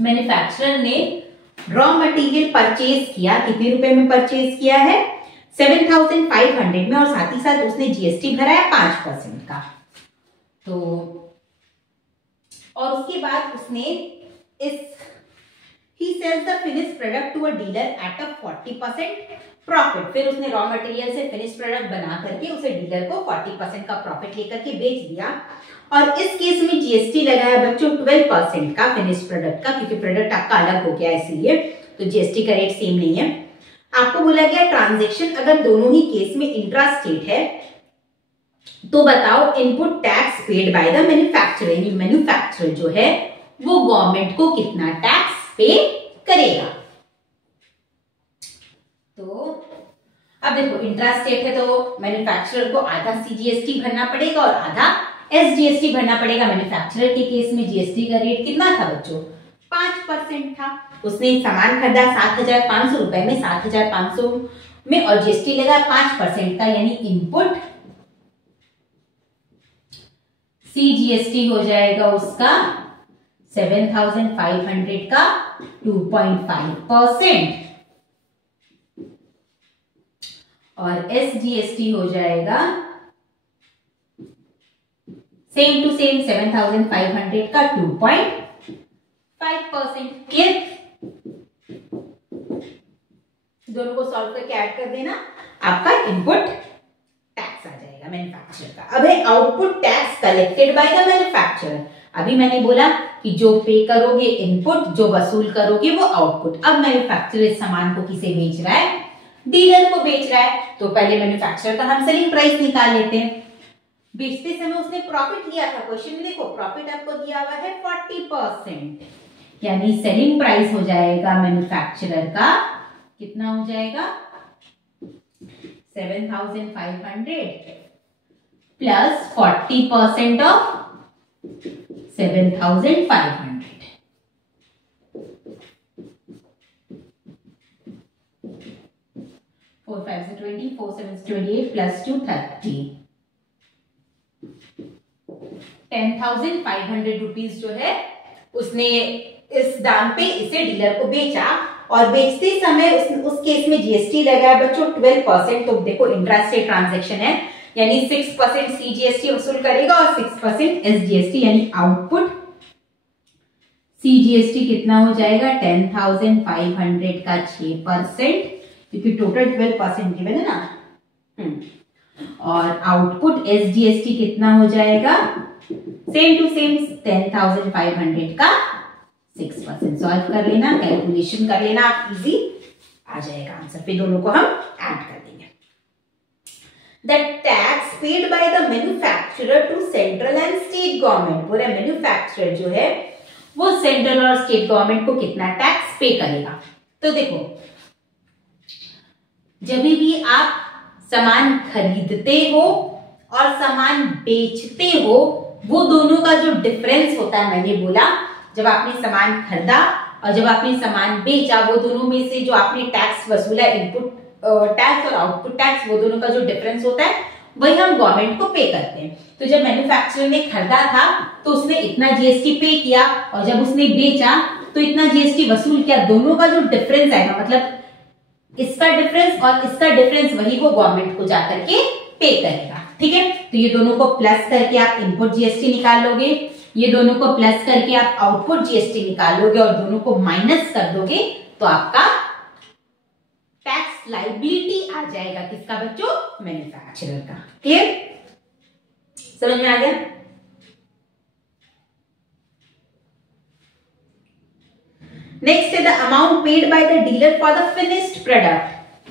मैन्युफैक्चरर ने रॉ मटेरियल परचेज किया, कितने रुपए में परचेज किया है, 7,500 में, और साथ ही साथ उसने जीएसटी भरा है 5% का। तो और उसके बाद उसने he sells the finished product to a dealer at a 40% profit. फिर उसने रॉ मटेरियल से फिनिश प्रोडक्ट बना करके उसे डीलर को 40% का प्रॉफिट लेकर के बेच दिया। और इस केस में जीएसटी लगा है बच्चों 12% का फिनिश प्रोडक्ट का, क्योंकि प्रोडक्ट आपका अलग हो गया इसलिए, तो जीएसटी का रेट सेम नहीं है। आपको बोला गया ट्रांजैक्शन अगर दोनों ही केस में इंट्रा स्टेट है तो बताओ input tax paid by the manufacturer, यानी मैन्युफैक्चरर जो है वो गवर्नमेंट को कितना टैक्स पे करेगा। तो अब देखो इंट्रा स्टेट है तो मैन्युफैक्चरर को आधा सीजीएसटी भरना पड़ेगा और आधा एसजीएसटी भरना पड़ेगा। मैन्युफैक्चरर के केस में जीएसटी का रेट कितना था बच्चों, 5% था। उसने सामान खरीदा 7,500 रुपए में, 7,500 में, और जीएसटी लगा 5% का, यानी इनपुट सीजीएसटी हो जाएगा उसका 7,500 का 2.5%, और एसजीएसटी हो जाएगा सेम टू सेम 7,500 का 2.5%। क्लियर? दोनों को सॉल्व करके ऐड कर देना, आपका इनपुट टैक्स आ जाएगा मैन्युफैक्चरर का। अब है output tax collected by the manufacturer. अभी मैंने बोला कि जो पे करोगे इनपुट, जो वसूल करोगे वो आउटपुट। अब मैन्युफैक्चरर इस सामान को किसे बेच रहा है, डीलर को बेच रहा है। तो पहले मैन्युफैक्चरर का हम सेलिंग प्राइस निकाल लेते हैं। बेचते समय उसने प्रॉफिट लिया था, क्वेश्चन में देखो प्रॉफिट आपको दिया हुआ है 40%, यानी सेलिंग प्राइस हो जाएगा मैन्युफैक्चरर का कितना हो जाएगा 7,500 प्लस 40% ऑफ 7,500, 4 5 से 20, 4 7 से 28 प्लस 2 30। 10,500 रुपीज जो है उसने इस दाम पे इसे डीलर को बेचा, और बेचते समय उस केस में जीएसटी लगा है बच्चों 12%। तो देखो इंट्रास्टेट ट्रांजैक्शन है, यानी 6% सीजीएसटी वसूल करेगा और 6% एसजीएसटी, यानी आउटपुट सीजीएसटी कितना हो जाएगा 10,500 का 6%, क्योंकि टोटल 12% गिवन है ना। और आउटपुट एसजीएसटी कितना हो जाएगा सेम टू सेम 10,500 का 6%। सॉल्व कर लेना, कैलकुलेशन कर लेना, आप इजी आ जाएगा आंसर। पे दोनों को हम ऐड कर देंगे। The tax paid by the manufacturer to central and state government, बोला मैन्युफैक्चरर जो है वो सेंट्रल और स्टेट गवर्नमेंट को कितना टैक्स पे करेगा। तो देखो जब भी आप सामान खरीदते हो और सामान बेचते हो, वो दोनों का जो डिफरेंस होता है, मैंने बोला जब आपने सामान खरीदा और जब आपने सामान बेचा, वो दोनों में से जो आपने टैक्स वसूला, इनपुट टैक्स और आउटपुट टैक्स, वो दोनों का जो डिफरेंस होता है वही हम गवर्नमेंट को पे करते हैं। तो जब मैन्युफैक्चरर ने खरीदा था तो उसने इतना जीएसटी पे किया, और जब उसने बेचा तो इतना जीएसटी वसूल किया। दोनों का जो डिफरेंस आएगा, मतलब इसका डिफरेंस और इसका डिफरेंस, वही वो गवर्नमेंट को जाकर के पे करेगा। ठीक है, तो ये दोनों को प्लस करके आप इनपुट जीएसटी निकाल लोगे, ये दोनों को प्लस करके आप आउटपुट जीएसटी निकाल लोगे, और दोनों को माइनस कर दोगे तो आपका टैक्स लायबिलिटी आ जाएगा किसका बच्चों, मैन्युफैक्चरर का। क्लियर, समझ में आ गया। नेक्स्ट है the amount paid by the dealer for the finished product.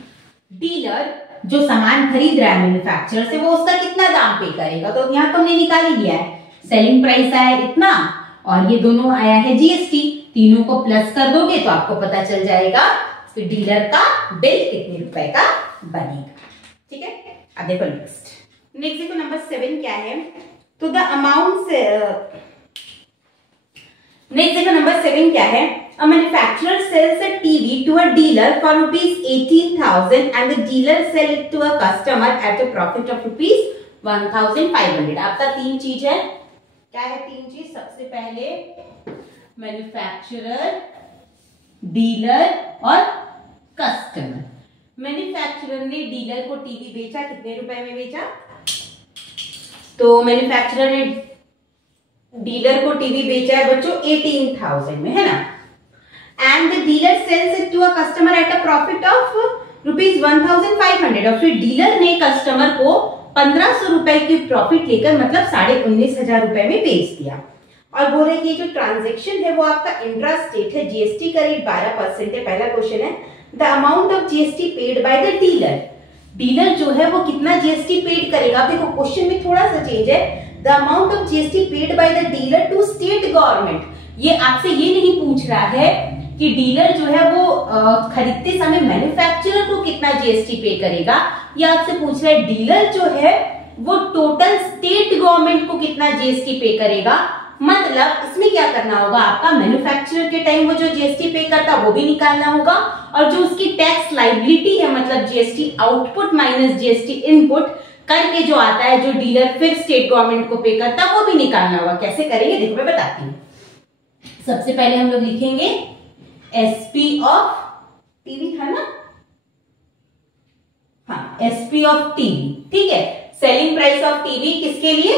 Dealer जो सामान खरीद रहा है मैन्युफैक्चरर से, वो उसका कितना दाम पे करेगा। तो यहां तो हमने निकाल ही दिया है, सेलिंग प्राइस आया इतना और ये दोनों आया है जीएसटी, तीनों को प्लस कर दोगे तो आपको पता चल जाएगा कि डीलर का बिल कितने रुपए का बनेगा। ठीक है, अब देखो नेक्स्ट देखो नंबर 7 क्या है। तो द अमाउंट नेक्स्ट देखो नंबर 7 क्या है। A manufacturer sells a TV to a dealer for ₹18,000 and the dealer sell it to a customer at a profit of ₹1,500। आपका 3 चीज है, क्या है 3 चीज। सबसे पहले मैन्युफैक्चरर, डीलर और कस्टमर। मैन्युफैक्चरर ने डीलर को टीवी बेचा, कितने रुपए में बेचा। तो मैन्युफैक्चरर ने डीलर को टीवी बेचा है बच्चों 18,000 में, है ना। And the dealer sells it to a customer at a profit of ₹1,500। और फिर डीलर ने कस्टमर को 1,500 रुपए की प्रॉफिट लेकर, मतलब 19,500 रुपए में बेच दिया। और बोल रहे कि जो ट्रांजैक्शन है वो आपका इंट्रा स्टेट है, जीएसटी का रेट 12% है। पहला क्वेश्चन है the amount of GST paid by the dealer. Dealer जो है वो कितना जीएसटी पेड करेगा। देखो क्वेश्चन में थोड़ा सा चेंज है, the amount of GST paid by the dealer to state government. ये आपसे ये नहीं पूछ रहा है कि डीलर जो है वो खरीदते समय मैन्युफैक्चरर को कितना जीएसटी पे करेगा। ये आपसे पूछ रहा है डीलर जो है वो टोटल स्टेट गवर्नमेंट को कितना जीएसटी पे करेगा। मतलब इसमें क्या करना होगा, आपका मैन्युफैक्चरर के टाइम वो जो जीएसटी पे करता वो भी निकालना होगा, और जो उसकी टैक्स लायबिलिटी है, मतलब GST output minus GST input करके जो आता है, जो डीलर फिर स्टेट गवर्नमेंट को पे करता है, वो भी निकालना होगा। कैसे करेंगे देखो मैं बताती हूँ। सबसे पहले हम लोग लिखेंगे एसपी ऑफ टीवी, था ना, हाँ एसपी ऑफ टीवी। ठीक है, सेलिंग प्राइस ऑफ टीवी किसके लिए,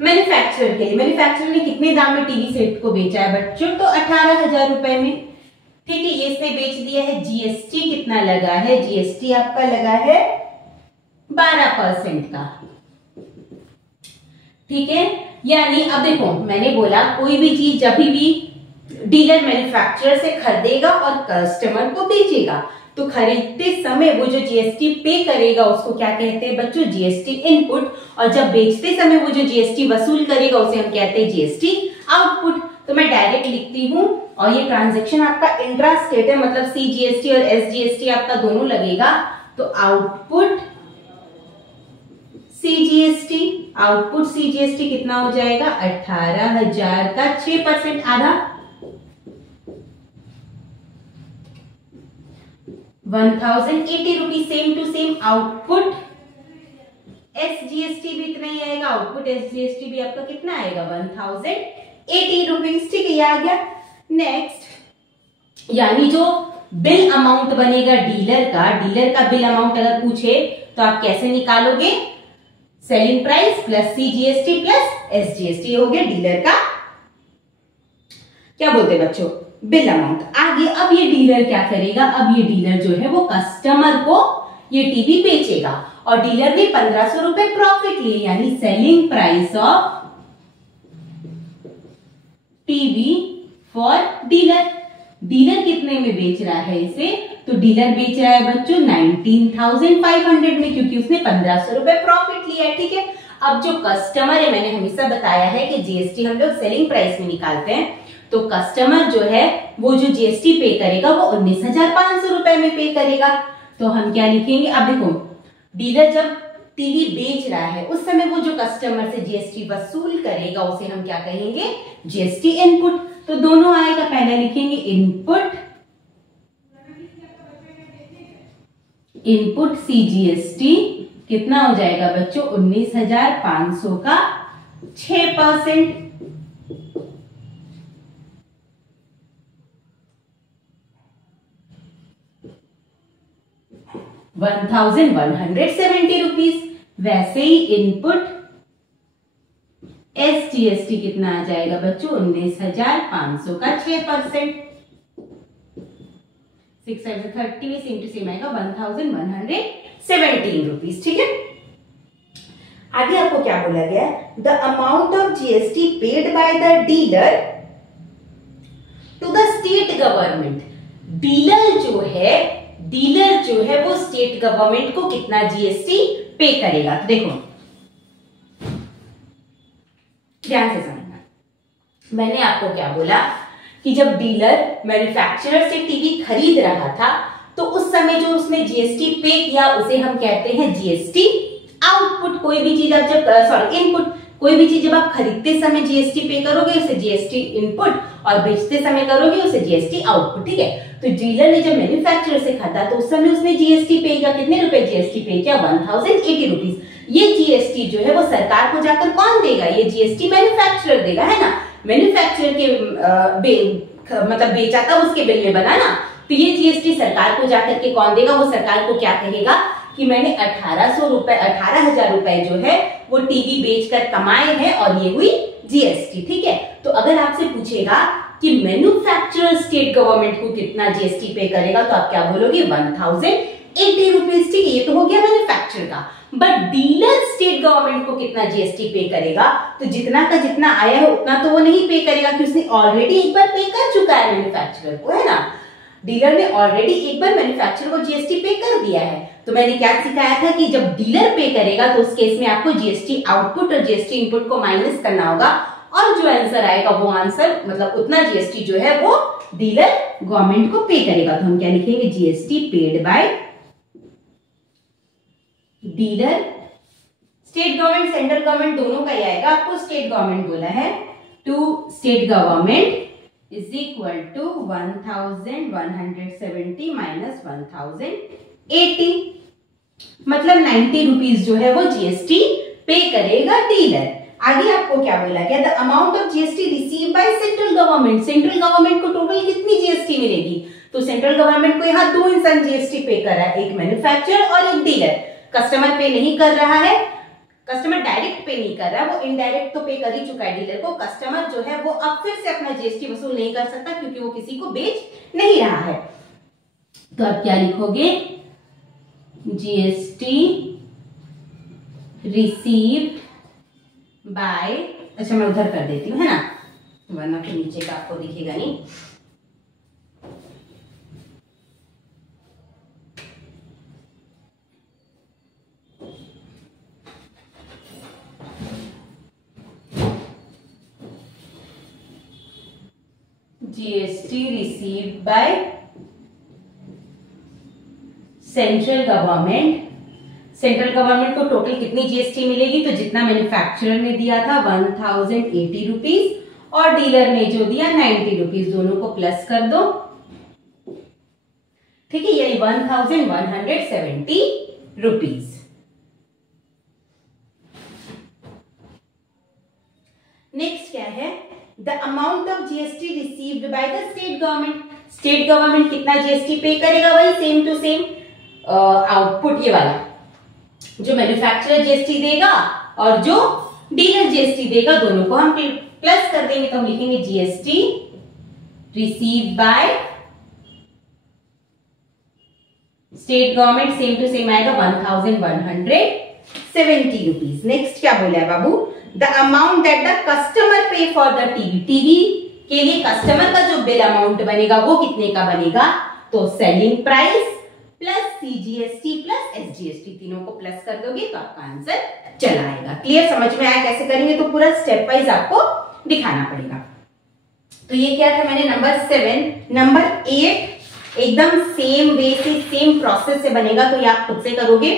मैन्युफैक्चरर के लिए। मैन्युफैक्चरर ने कितने दाम में टीवी सेट को बेचा है बच्चों, तो 18,000 रुपए में। ठीक है, ये इसने बेच दिया है। जीएसटी कितना लगा है, जीएसटी आपका लगा है 12% का। ठीक है, यानी अब देखो मैंने बोला कोई भी चीज जब भी डीलर मैन्युफैक्चरर से खरीदेगा और कस्टमर को बेचेगा, तो खरीदते समय वो जो जीएसटी पे करेगा उसको क्या कहते हैं बच्चों, जीएसटी इनपुट। और जब बेचते समय वो जो जीएसटी वसूल करेगा उसे हम कहते हैं जीएसटी आउटपुट। तो मैं डायरेक्ट लिखती हूं, और ये ट्रांजैक्शन आपका इंट्रा स्टेट है, मतलब सीजीएसटी और एसजीएसटी आपका दोनों लगेगा। तो आउटपुट सीजीएसटी, आउटपुट सीजीएसटी कितना हो जाएगा 18,000 का 6% आधा, 1080 rupees, same to same. Output SGST भी इतना ही आएगा, आउटपुट SGST भी आपका कितना आएगा 1080 रुपीज, ठीक है, ये आ गया। नेक्स्ट, यानी जो बिल अमाउंट बनेगा डीलर का बिल अमाउंट अगर पूछे तो आप कैसे निकालोगे, selling price plus CGST plus SGST हो गया डीलर का, क्या बोलते हैं बच्चों, बिल अमाउंट। आगे अब ये डीलर क्या करेगा, अब ये डीलर जो है वो कस्टमर को ये टीवी बेचेगा और डीलर ने 1500 रुपए प्रॉफिट लिए, यानी selling price of TV for dealer. Dealer कितने में बेच रहा है इसे, तो डीलर बेच रहा है बच्चों 19,500 में, क्योंकि उसने 1500 रुपए प्रॉफिट लिया है, ठीक है। अब जो कस्टमर है, मैंने हमेशा बताया है कि जीएसटी हम लोग सेलिंग प्राइस में निकालते हैं, तो कस्टमर जो है वो जो जीएसटी पे करेगा वो 19,500 रुपए में पे करेगा। तो हम क्या लिखेंगे, अब देखो डीलर जब टीवी बेच रहा है उस समय वो जो कस्टमर से जीएसटी वसूल करेगा उसे हम क्या कहेंगे, जीएसटी इनपुट। तो दोनों आएगा, पहले लिखेंगे इनपुट CGST कितना हो जाएगा बच्चों 19,500 का 6%, 1,170 रुपीज। वैसे ही इनपुट SGST कितना आ जाएगा बच्चों 19,500 का 6%, 630 इंटू सेम आएगा 1,117 रुपीज, ठीक है। आगे आपको क्या बोला गया, the amount of GST paid by the dealer to the state government. Dealer जो है वो स्टेट गवर्नमेंट को कितना जीएसटी पे करेगा। तो देखो ध्यान से समझना, मैंने आपको क्या बोला कि जब डीलर मैन्युफैक्चरर से टीवी खरीद रहा था तो उस समय जो उसने जीएसटी पे किया उसे हम कहते हैं जीएसटी आउटपुट। कोई भी चीज आप जब इनपुट, कोई भी चीज जब आप खरीदते समय जीएसटी पे करोगे उसे जीएसटी इनपुट और बेचते समय करोगे उसे जीएसटी आउटपुट, ठीक है। तो डीलर ने जब मैन्युफैक्चरर से खरीदा तो उस समय उसने जीएसटी पे किया, कितने रुपए जीएसटी पे किया 1,080 रुपीज। ये जीएसटी जो है वो सरकार को जाकर कौन देगा, ये जीएसटी मैन्युफैक्चरर देगा, है ना। मैन्युफैक्चरर के मतलब बेचा था उसके बिल में बना ना, तो ये जीएसटी सरकार को जाकर के कौन देगा, वो सरकार को क्या कहेगा कि मैंने 18,000 रुपए जो है वो टीवी बेचकर कमाए हैं और ये हुई जीएसटी, ठीक है। तो अगर आपसे पूछेगा कि मैन्युफैक्चरर स्टेट गवर्नमेंट को कितना जीएसटी पे करेगा तो आप क्या बोलोगे 1,080 रुपीज, ठीक है, ये तो हो गया मैन्युफैक्चरर का। बट डीलर स्टेट गवर्नमेंट को कितना जीएसटी पे करेगा, तो जितना का जितना आया है उतना तो वो नहीं पे करेगा क्योंकि उसने ऑलरेडी एक बार पे कर चुका है मैन्युफैक्चरर को, है ना। डीलर ने ऑलरेडी एक बार मैन्युफैक्चरर को जीएसटी पे कर दिया है। तो मैंने क्या सिखाया था कि जब डीलर पे करेगा तो उस केस में आपको जीएसटी आउटपुट और जीएसटी इनपुट को माइनस करना होगा और जो आंसर आएगा वो आंसर मतलब उतना जीएसटी जो है वो डीलर गवर्नमेंट को पे करेगा। तो हम क्या लिखेंगे, GST paid by dealer, state government central government दोनों का ही आएगा, आपको स्टेट गवर्नमेंट बोला है, to state government is equal to 1,170 minus 1,080, मतलब 90 रुपीज जो है वो जीएसटी पे करेगा डीलर। आगे आपको क्या बोला गया, the amount of GST receive by central government. Central government को टोटल कितनी जीएसटी मिलेगी, तो सेंट्रल गवर्नमेंट को यहाँ दो इंसान जीएसटी पे कर रहा है, एक मैन्युफैक्चरर और एक डीलर। कस्टमर पे नहीं कर रहा है, कस्टमर डायरेक्ट पे नहीं कर रहा है, वो इनडायरेक्ट तो पे कर ही चुका है डीलर को। कस्टमर जो है वो अब फिर से अपना जीएसटी वसूल नहीं कर सकता क्योंकि वो किसी को बेच नहीं रहा है। तो आप क्या लिखोगे, जीएसटी रिसीव्ड बाय, अच्छा मैं उधर कर देती हूँ, है ना, वरना फिर नीचे का आपको दिखेगा नहीं। GST received by central government. Central government को टोटल कितनी जीएसटी मिलेगी, तो जितना मैन्युफैक्चरर ने दिया था 1,080 रुपीज और डीलर ने जो दिया 90 रुपीज, दोनों को प्लस कर दो, ठीक है, यानी 1170 रुपीज। नेक्स्ट क्या है, the amount of GST received by the state government. State government कितना जीएसटी पे करेगा, वही सेम टू सेम आउटपुट, ये वाला जो मैन्युफैक्चरर जीएसटी देगा और जो डीलर जीएसटी देगा, दोनों को हम प्लस कर देंगे तो हम लिखेंगे GST received by state government, same to same आएगा 1170 रुपीज। नेक्स्ट क्या बोला है बाबू, the amount that the customer pay for the TV. TV के लिए कस्टमर का जो बिल अमाउंट बनेगा वो कितने का बनेगा, तो selling price plus CGST plus SGST, तीनों को प्लस कर दोगे तो आपका आंसर चला आएगा। क्लियर, समझ में आया कैसे करेंगे, तो पूरा स्टेप वाइज आपको दिखाना पड़ेगा। तो ये क्या था मैंने नंबर 7। नंबर 8 एकदम सेम वे से सेम प्रोसेस से बनेगा, तो ये आप खुद से करोगे।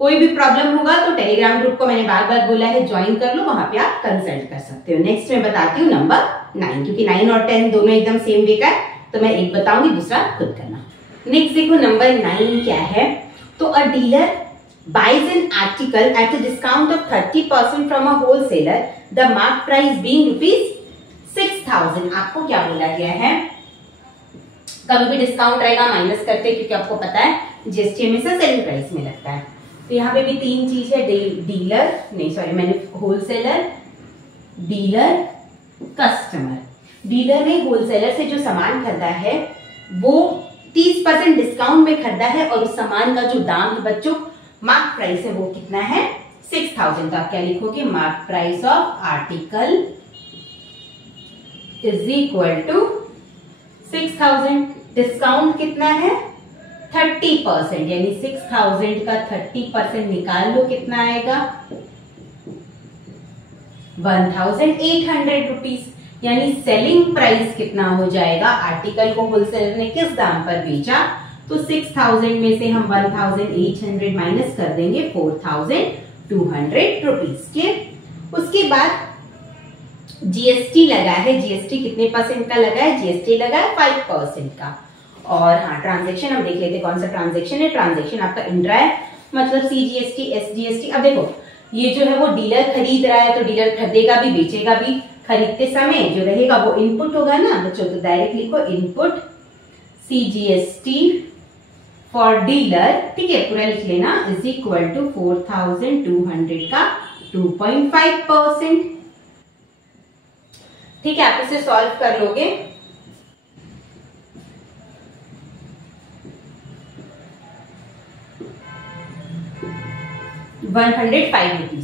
कोई भी प्रॉब्लम होगा तो टेलीग्राम ग्रुप को मैंने बार बार बोला है ज्वाइन कर लो, वहां पे आप कंसल्ट कर सकते हो। नेक्स्ट मैं बताती हूँ नंबर 9, क्योंकि 9 और 10 दोनों एकदम सेम वे का है, तो मैं एक बताऊंगी, दूसरा खुद करना। नेक्स्ट देखो नंबर 9 क्या है, तो अ dealer buys an article at a discount of 30% from a wholesaler, the mark price being ₹6,000। आपको क्या बोला गया है, कभी भी डिस्काउंट रहेगा माइनस करते हैं, क्योंकि आपको पता है जीएसटी हमेशा सेलिंग प्राइस में लगता है। तो यहाँ पे भी 3 चीज है, डीलर नहीं सॉरी मैंने होलसेलर, डीलर, कस्टमर। डीलर ने होलसेलर से जो सामान खरीदा है वो 30% डिस्काउंट में खरीदा है, और उस सामान का जो दाम है बच्चों, मार्क प्राइस है, वो कितना है 6,000। तो आप क्या लिखोगे, mark price of article is equal to 6,000। Discount कितना है 30%, यानी 6,000 का 30% निकाल लो, कितना आएगा 1,800 रुपीज। यानी सेलिंग प्राइस कितना हो जाएगा, आर्टिकल को होलसेलर ने किस दाम पर बेचा, तो 6,000 में से हम 1,800 माइनस कर देंगे 4,200 रुपीज के। उसके बाद जीएसटी लगा है, जीएसटी कितने परसेंट का लगा है, जीएसटी लगा है 5% का। और हाँ, ट्रांजैक्शन हम देख लेते कौन सा ट्रांजैक्शन है। ट्रांजैक्शन आपका इंट्रा है, मतलब सीजीएसटी एसजीएसटी। अब देखो ये जो है वो डीलर खरीद रहा है, तो डीलर खरीदेगा भी बेचेगा भी। खरीदते समय जो रहेगा वो इनपुट होगा ना बच्चों, तो डायरेक्ट लिखो इनपुट सीजीएसटी फॉर डीलर, ठीक है, पूरा लिख लेना, इज इक्वल टू 4,200 का 2.5%। ठीक है, आप इसे सॉल्व कर लोगे। ₹105।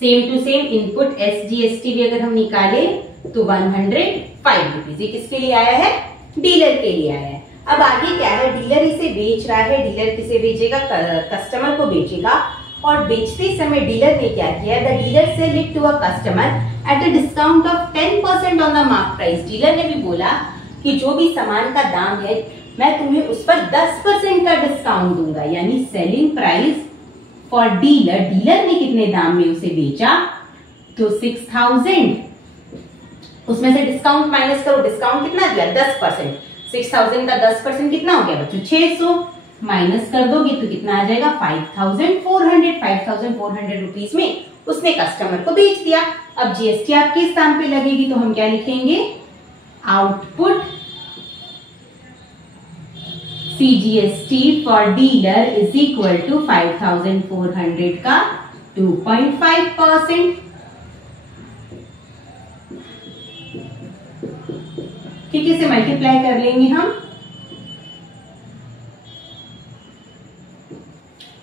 Same to same input SGST भी अगर हम निकाले तो ₹105। ये किसके लिए आया है, डीलर के लिए आया है। अब आगे क्या है, डीलर इसे बेच रहा है, डीलर किसे बेचेगा, कस्टमर को बेचेगा। और बेचते समय डीलर ने क्या किया, the dealer sell it to a customer at a discount of 10% on the mark price. Dealer ने भी बोला कि जो भी सामान का दाम है मैं तुम्हें उस पर 10% का डिस्काउंट दूंगा, यानी selling price for dealer, dealer ने कितने दाम में उसे बेचा, तो 6,000, उसमें से डिस्काउंट माइनस करो, डिस्काउंट कितना दिया 10%, 6,000 का 10% कितना हो गया बच्चों 600, माइनस कर दोगे तो कितना आ जाएगा 5,400 रुपीज में उसने कस्टमर को बेच दिया। अब जीएसटी आपके इस दाम पे लगेगी, तो हम क्या लिखेंगे, output CGST for dealer is equal to 5,400 का 2.5%। ठीक है, इसे मल्टीप्लाई कर लेंगे हम,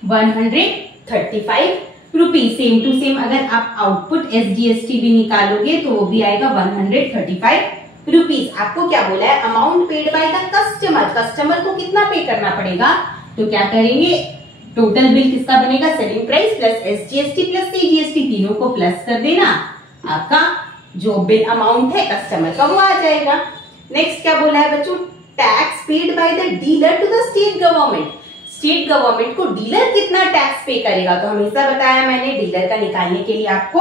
135 रुपीज। सेम टू सेम अगर आप आउटपुट एसजीएसटी भी निकालोगे तो वो भी आएगा 135 रुपीज। आपको क्या बोला है, amount paid by the customer, customer को कितना पे करना पड़ेगा, तो क्या करेंगे, टोटल बिल किसका बनेगा, selling price plus SGST plus CGST, तीनों को प्लस कर देना, आपका जो बिल अमाउंट है कस्टमर का वो आ जाएगा। नेक्स्ट क्या बोला है बच्चों, tax paid by the dealer to the state government. State government को डीलर कितना टैक्स पे करेगा, तो हमेशा बताया मैंने डीलर का निकालने के लिए आपको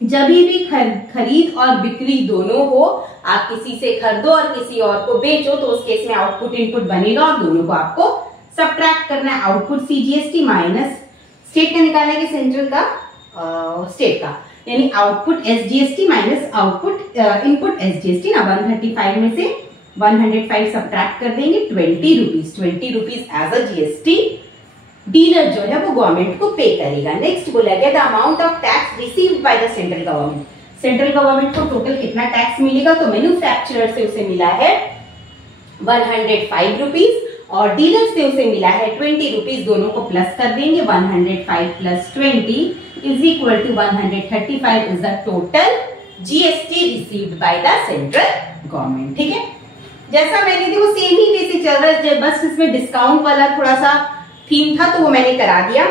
जब भी खरीद और बिक्री दोनों हो, आप किसी से खरीदो और किसी और को बेचो, तो उस केस में आउटपुट इनपुट बनेगा और दोनों को आपको सब्ट्रैक्ट करना है। आउटपुट सीजीएसटी माइनस स्टेट का निकालना है कि सेंट्रल का, स्टेट का, यानी output SGST minus output input SGST ना। 135 में से 105 सब्ट्रैक्ट कर देंगे, 20 rupees as a GST dealer जो है वो गवर्नमेंट को पे करेगा। नेक्स्ट बोला गया the amount of tax received by the central government. Central government को टोटल कितना टैक्स मिलेगा, तो मैन्युफैक्चरर से उसे मिला है 105 रुपीज और डीलर से उसे मिला है 20 रुपीज। दोनों को प्लस कर देंगे, 105 plus 20 is equal to 135 is the total GST received by the central government. ठीक है, जैसा मैंने दी वो सेम ही वे से चल रहा है, बस इसमें डिस्काउंट वाला थोड़ा सा थीम था तो वो मैंने करा दिया।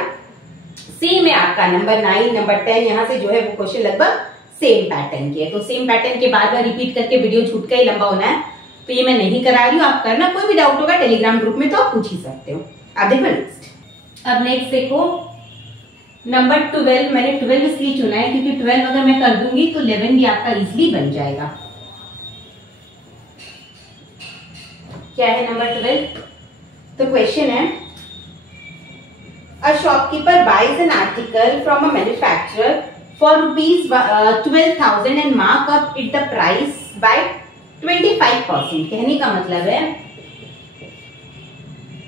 सेम है आपका नंबर 9, नंबर 10, यहाँ से जो है वो क्वेश्चन लगभग सेम पैटर्न के है। तो सेम पैटर्न के बार बार रिपीट करके वीडियो छूट का ही लंबा होना है, तो ये मैं नहीं करा रही हूँ। आप करना, कोई भी डाउट होगा टेलीग्राम ग्रुप में तो आप पूछ ही सकते हो। अब देखो नेक्स्ट, अब नेक्स्ट देखो नंबर 12। मैंने 12 इसलिए चुना है क्योंकि 12 अगर मैं कर दूंगी तो 11 भी आपका इजिली बन जाएगा। क्या है नंबर 12? तो क्वेश्चन है a shopkeeper buys an article from a manufacturer for rupees 12,000 and mark up it the price by 25%। कहने का मतलब है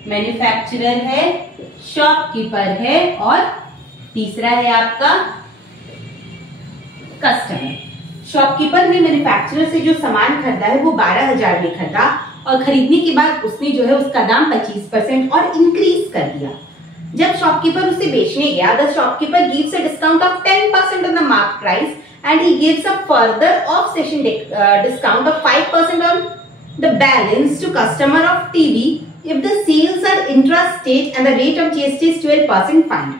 मैन्युफैक्चरर है, शॉपकीपर है और तीसरा है आपका कस्टमर। शॉपकीपर ने मैन्युफैक्चरर से जो सामान खरीदा है वो 12,000 में खरीदा और खरीदने के बाद उसने जो है उसका दाम 25% और इंक्रीज कर दिया। जब शॉपकीपर उसे बेचने गया, the shopkeeper gives a discount of 10% on the mark price and he gives a further off session discount of 5% on the balance to customer of TV if the sales are intra-state and the rate of GST is 12%। Find.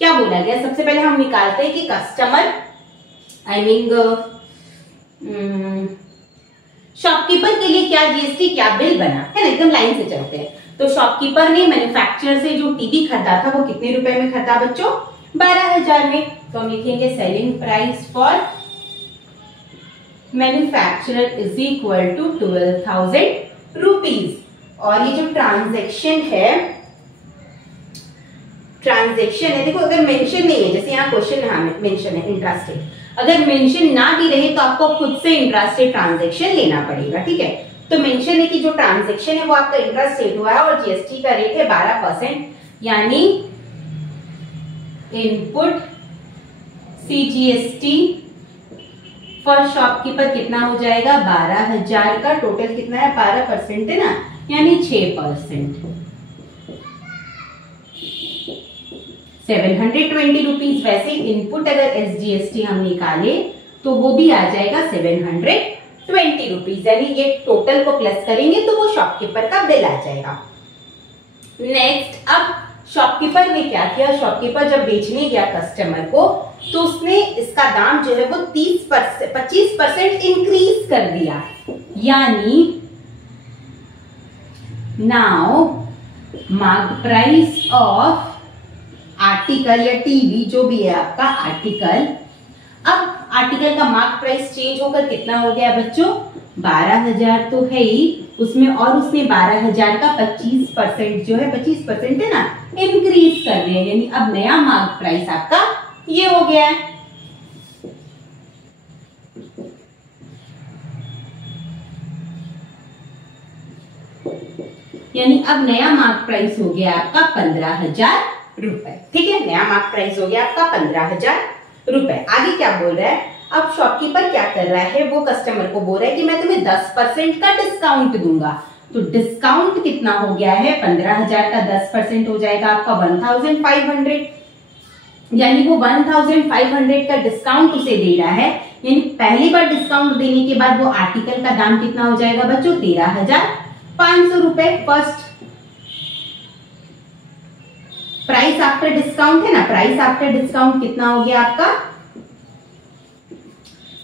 क्या बोला गया? सबसे पहले हम निकालते हैं कि customer shopkeeper के लिए क्या जीएसटी क्या बिल बना है ना, एकदम लाइन से चलते हैं। तो शॉपकीपर ने मैन्युफैक्चरर से जो टीवी खरीदा था वो कितने रुपए में खरीदा बच्चों? 12,000 में। तो हम लिखेंगे selling price for manufacturer is equal to 12,000 rupees. और ये जो ट्रांजैक्शन है देखो, अगर मेंशन नहीं है, जैसे यहाँ क्वेश्चन मेंशन है इंट्रास्टेट, अगर मेंशन ना भी रहे तो आपको खुद से इंट्रास्टेट ट्रांजैक्शन लेना पड़ेगा। ठीक है, तो मेंशन है कि जो ट्रांजैक्शन है वो आपका इंट्रास्टेट हुआ है और जीएसटी का रेट है 12%, यानी इनपुट सीजीएसटी फॉर शॉपकीपर कितना हो जाएगा? 12,000 का टोटल कितना है? 12% है ना, यानी 6%, 720 रुपीज। वैसे इनपुट अगर एसजीएसटी हम निकाले तो वो भी आ जाएगा 720 रुपीज, यानी ये टोटल को प्लस करेंगे तो वो शॉपकीपर का बिल आ जाएगा। नेक्स्ट, अब शॉपकीपर ने क्या किया? शॉपकीपर जब बेचने गया कस्टमर को तो उसने इसका दाम जो है वो 25% इंक्रीज कर दिया, यानी now mark price of article या टीवी जो भी है आपका आर्टिकल, अब आर्टिकल का मार्क प्राइस चेंज होकर कितना हो गया बच्चों? 12,000 तो है ही उसमें, और उसने 12,000 का 25% जो है 25% है ना इंक्रीज कर दिया, यानी अब नया मार्क प्राइस आपका ये हो गया है। यानी अब नया मार्क प्राइस हो गया आपका 15,000 रुपए। ठीक है, नया मार्क प्राइस हो गया आपका 15,000 रुपए। आगे क्या बोल रहा है? अब शॉपकीपर क्या कर रहा है? वो कस्टमर को बोल रहा है कि मैं तुम्हें 10% का डिस्काउंट दूंगा। तो डिस्काउंट कितना हो गया है? 15,000 का 10% हो जाएगा आपका 1,500, यानी वो 1,500 का डिस्काउंट उसे दे रहा है। यानी पहली बार डिस्काउंट देने के बाद वो आर्टिकल का दाम कितना हो जाएगा बच्चों? 13,500 रुपए। फर्स्ट प्राइस आफ्टर डिस्काउंट है ना, प्राइस आफ्टर डिस्काउंट कितना हो गया आपका?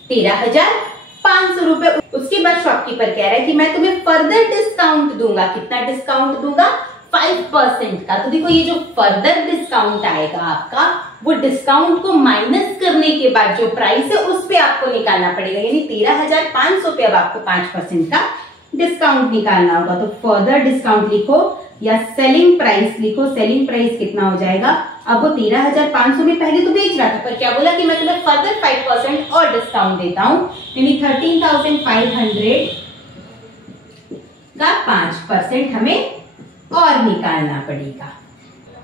13,500 रुपए। उसके बाद शॉपकीपर कह रहा है कि मैं तुम्हें फर्दर डिस्काउंट दूंगा। कितना डिस्काउंट दूंगा? 5% का। तो देखो ये जो फर्दर डिस्काउंट आएगा आपका, वो डिस्काउंट को माइनस करने के बाद जो प्राइस है उस पे आपको निकालना पड़ेगा, यानी 13,500 पे अब आपको 5% का डिस्काउंट निकालना होगा। तो फर्दर डिस्काउंट लिखो या सेलिंग प्राइस लिखो। सेलिंग प्राइस कितना हो जाएगा, अब वो 13,500 में पहले तो बेच रहा था, पर क्या बोला कि मैं तुम्हें फर्दर 5% और डिस्काउंट देता हूं, यानी 13,500 का 5% हमें और निकालना पड़ेगा।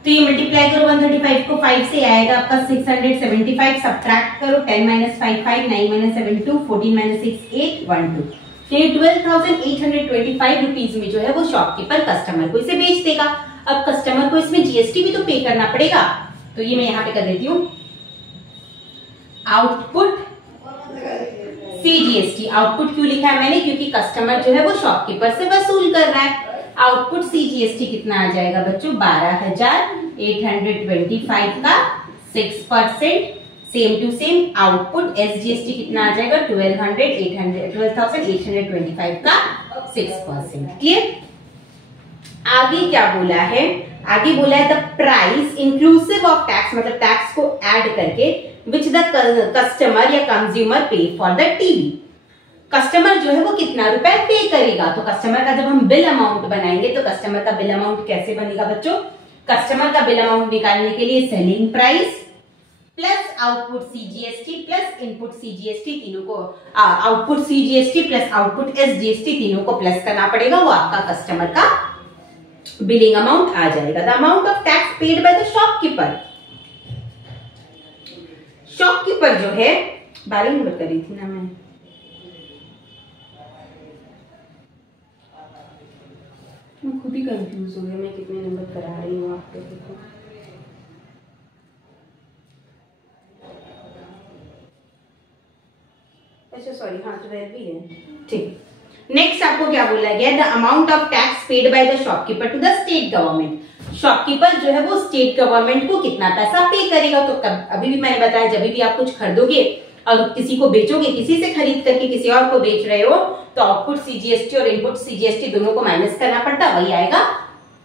तो ये मल्टीप्लाई करो 135 को 5 से आएगा आपका 675, सब्ट्रैक्ट करो 10 - 5 5, 9 - 7 2, 14 - 6 8, 1 2। ये 12,825 रुपीज में जो है वो शॉपकीपर कस्टमर को इसे बेच देगा। अब कस्टमर को इसमें जीएसटी भी तो पे करना पड़ेगा, तो ये मैं यहाँ पे कर देती हूँ आउटपुट सीजीएसटी। आउटपुट क्यों लिखा है मैंने, क्योंकि कस्टमर जो है वो शॉपकीपर से वसूल कर रहा है। आउटपुट सीजीएसटी कितना आ जाएगा बच्चों, 12,825 का 6%। Same to same output SGST कितना आ जाएगा, 12,825 का 6%। क्लियर। आगे क्या बोला है, आगे बोला है the price inclusive of tax, मतलब टैक्स को ऐड करके, विच द कस्टमर या कंज्यूमर पे फॉर द टीवी। कस्टमर जो है वो कितना रुपए पे करेगा, तो कस्टमर का जब हम बिल अमाउंट बनाएंगे तो कस्टमर का बिल अमाउंट कैसे बनेगा बच्चों, कस्टमर का बिल अमाउंट निकालने के लिए selling price plus output CGST plus input CGST तीनों को, output CGST plus output SGST तीनों को प्लस करना पड़ेगा, वो आपका कस्टमर का बिलिंग अमाउंट आ जाएगा। The amount of tax paid by the shopkeeper. Shopkeeper जो है 12 नंबर करी थी ना मैं खुद ही कंफ्यूज हो गया मैं कितने नंबर करा रही हूँ आपके। देखो अच्छा सॉरी, हाँ 12 भी है, ठीक। नेक्स्ट आपको क्या बोला गया, the amount of tax paid by the shopkeeper to the state government. Shopkeeper जो है वो स्टेट गवर्नमेंट को कितना पैसा पे करेगा। तो अभी भी मैंने बताया जब भी आप कुछ खरीदोगे और किसी को बेचोगे, किसी से खरीद करके किसी और को बेच रहे हो, तो आउटपुट सीजीएसटी और इनपुट सीजीएसटी दोनों को माइनस करना पड़ता है, वही आएगा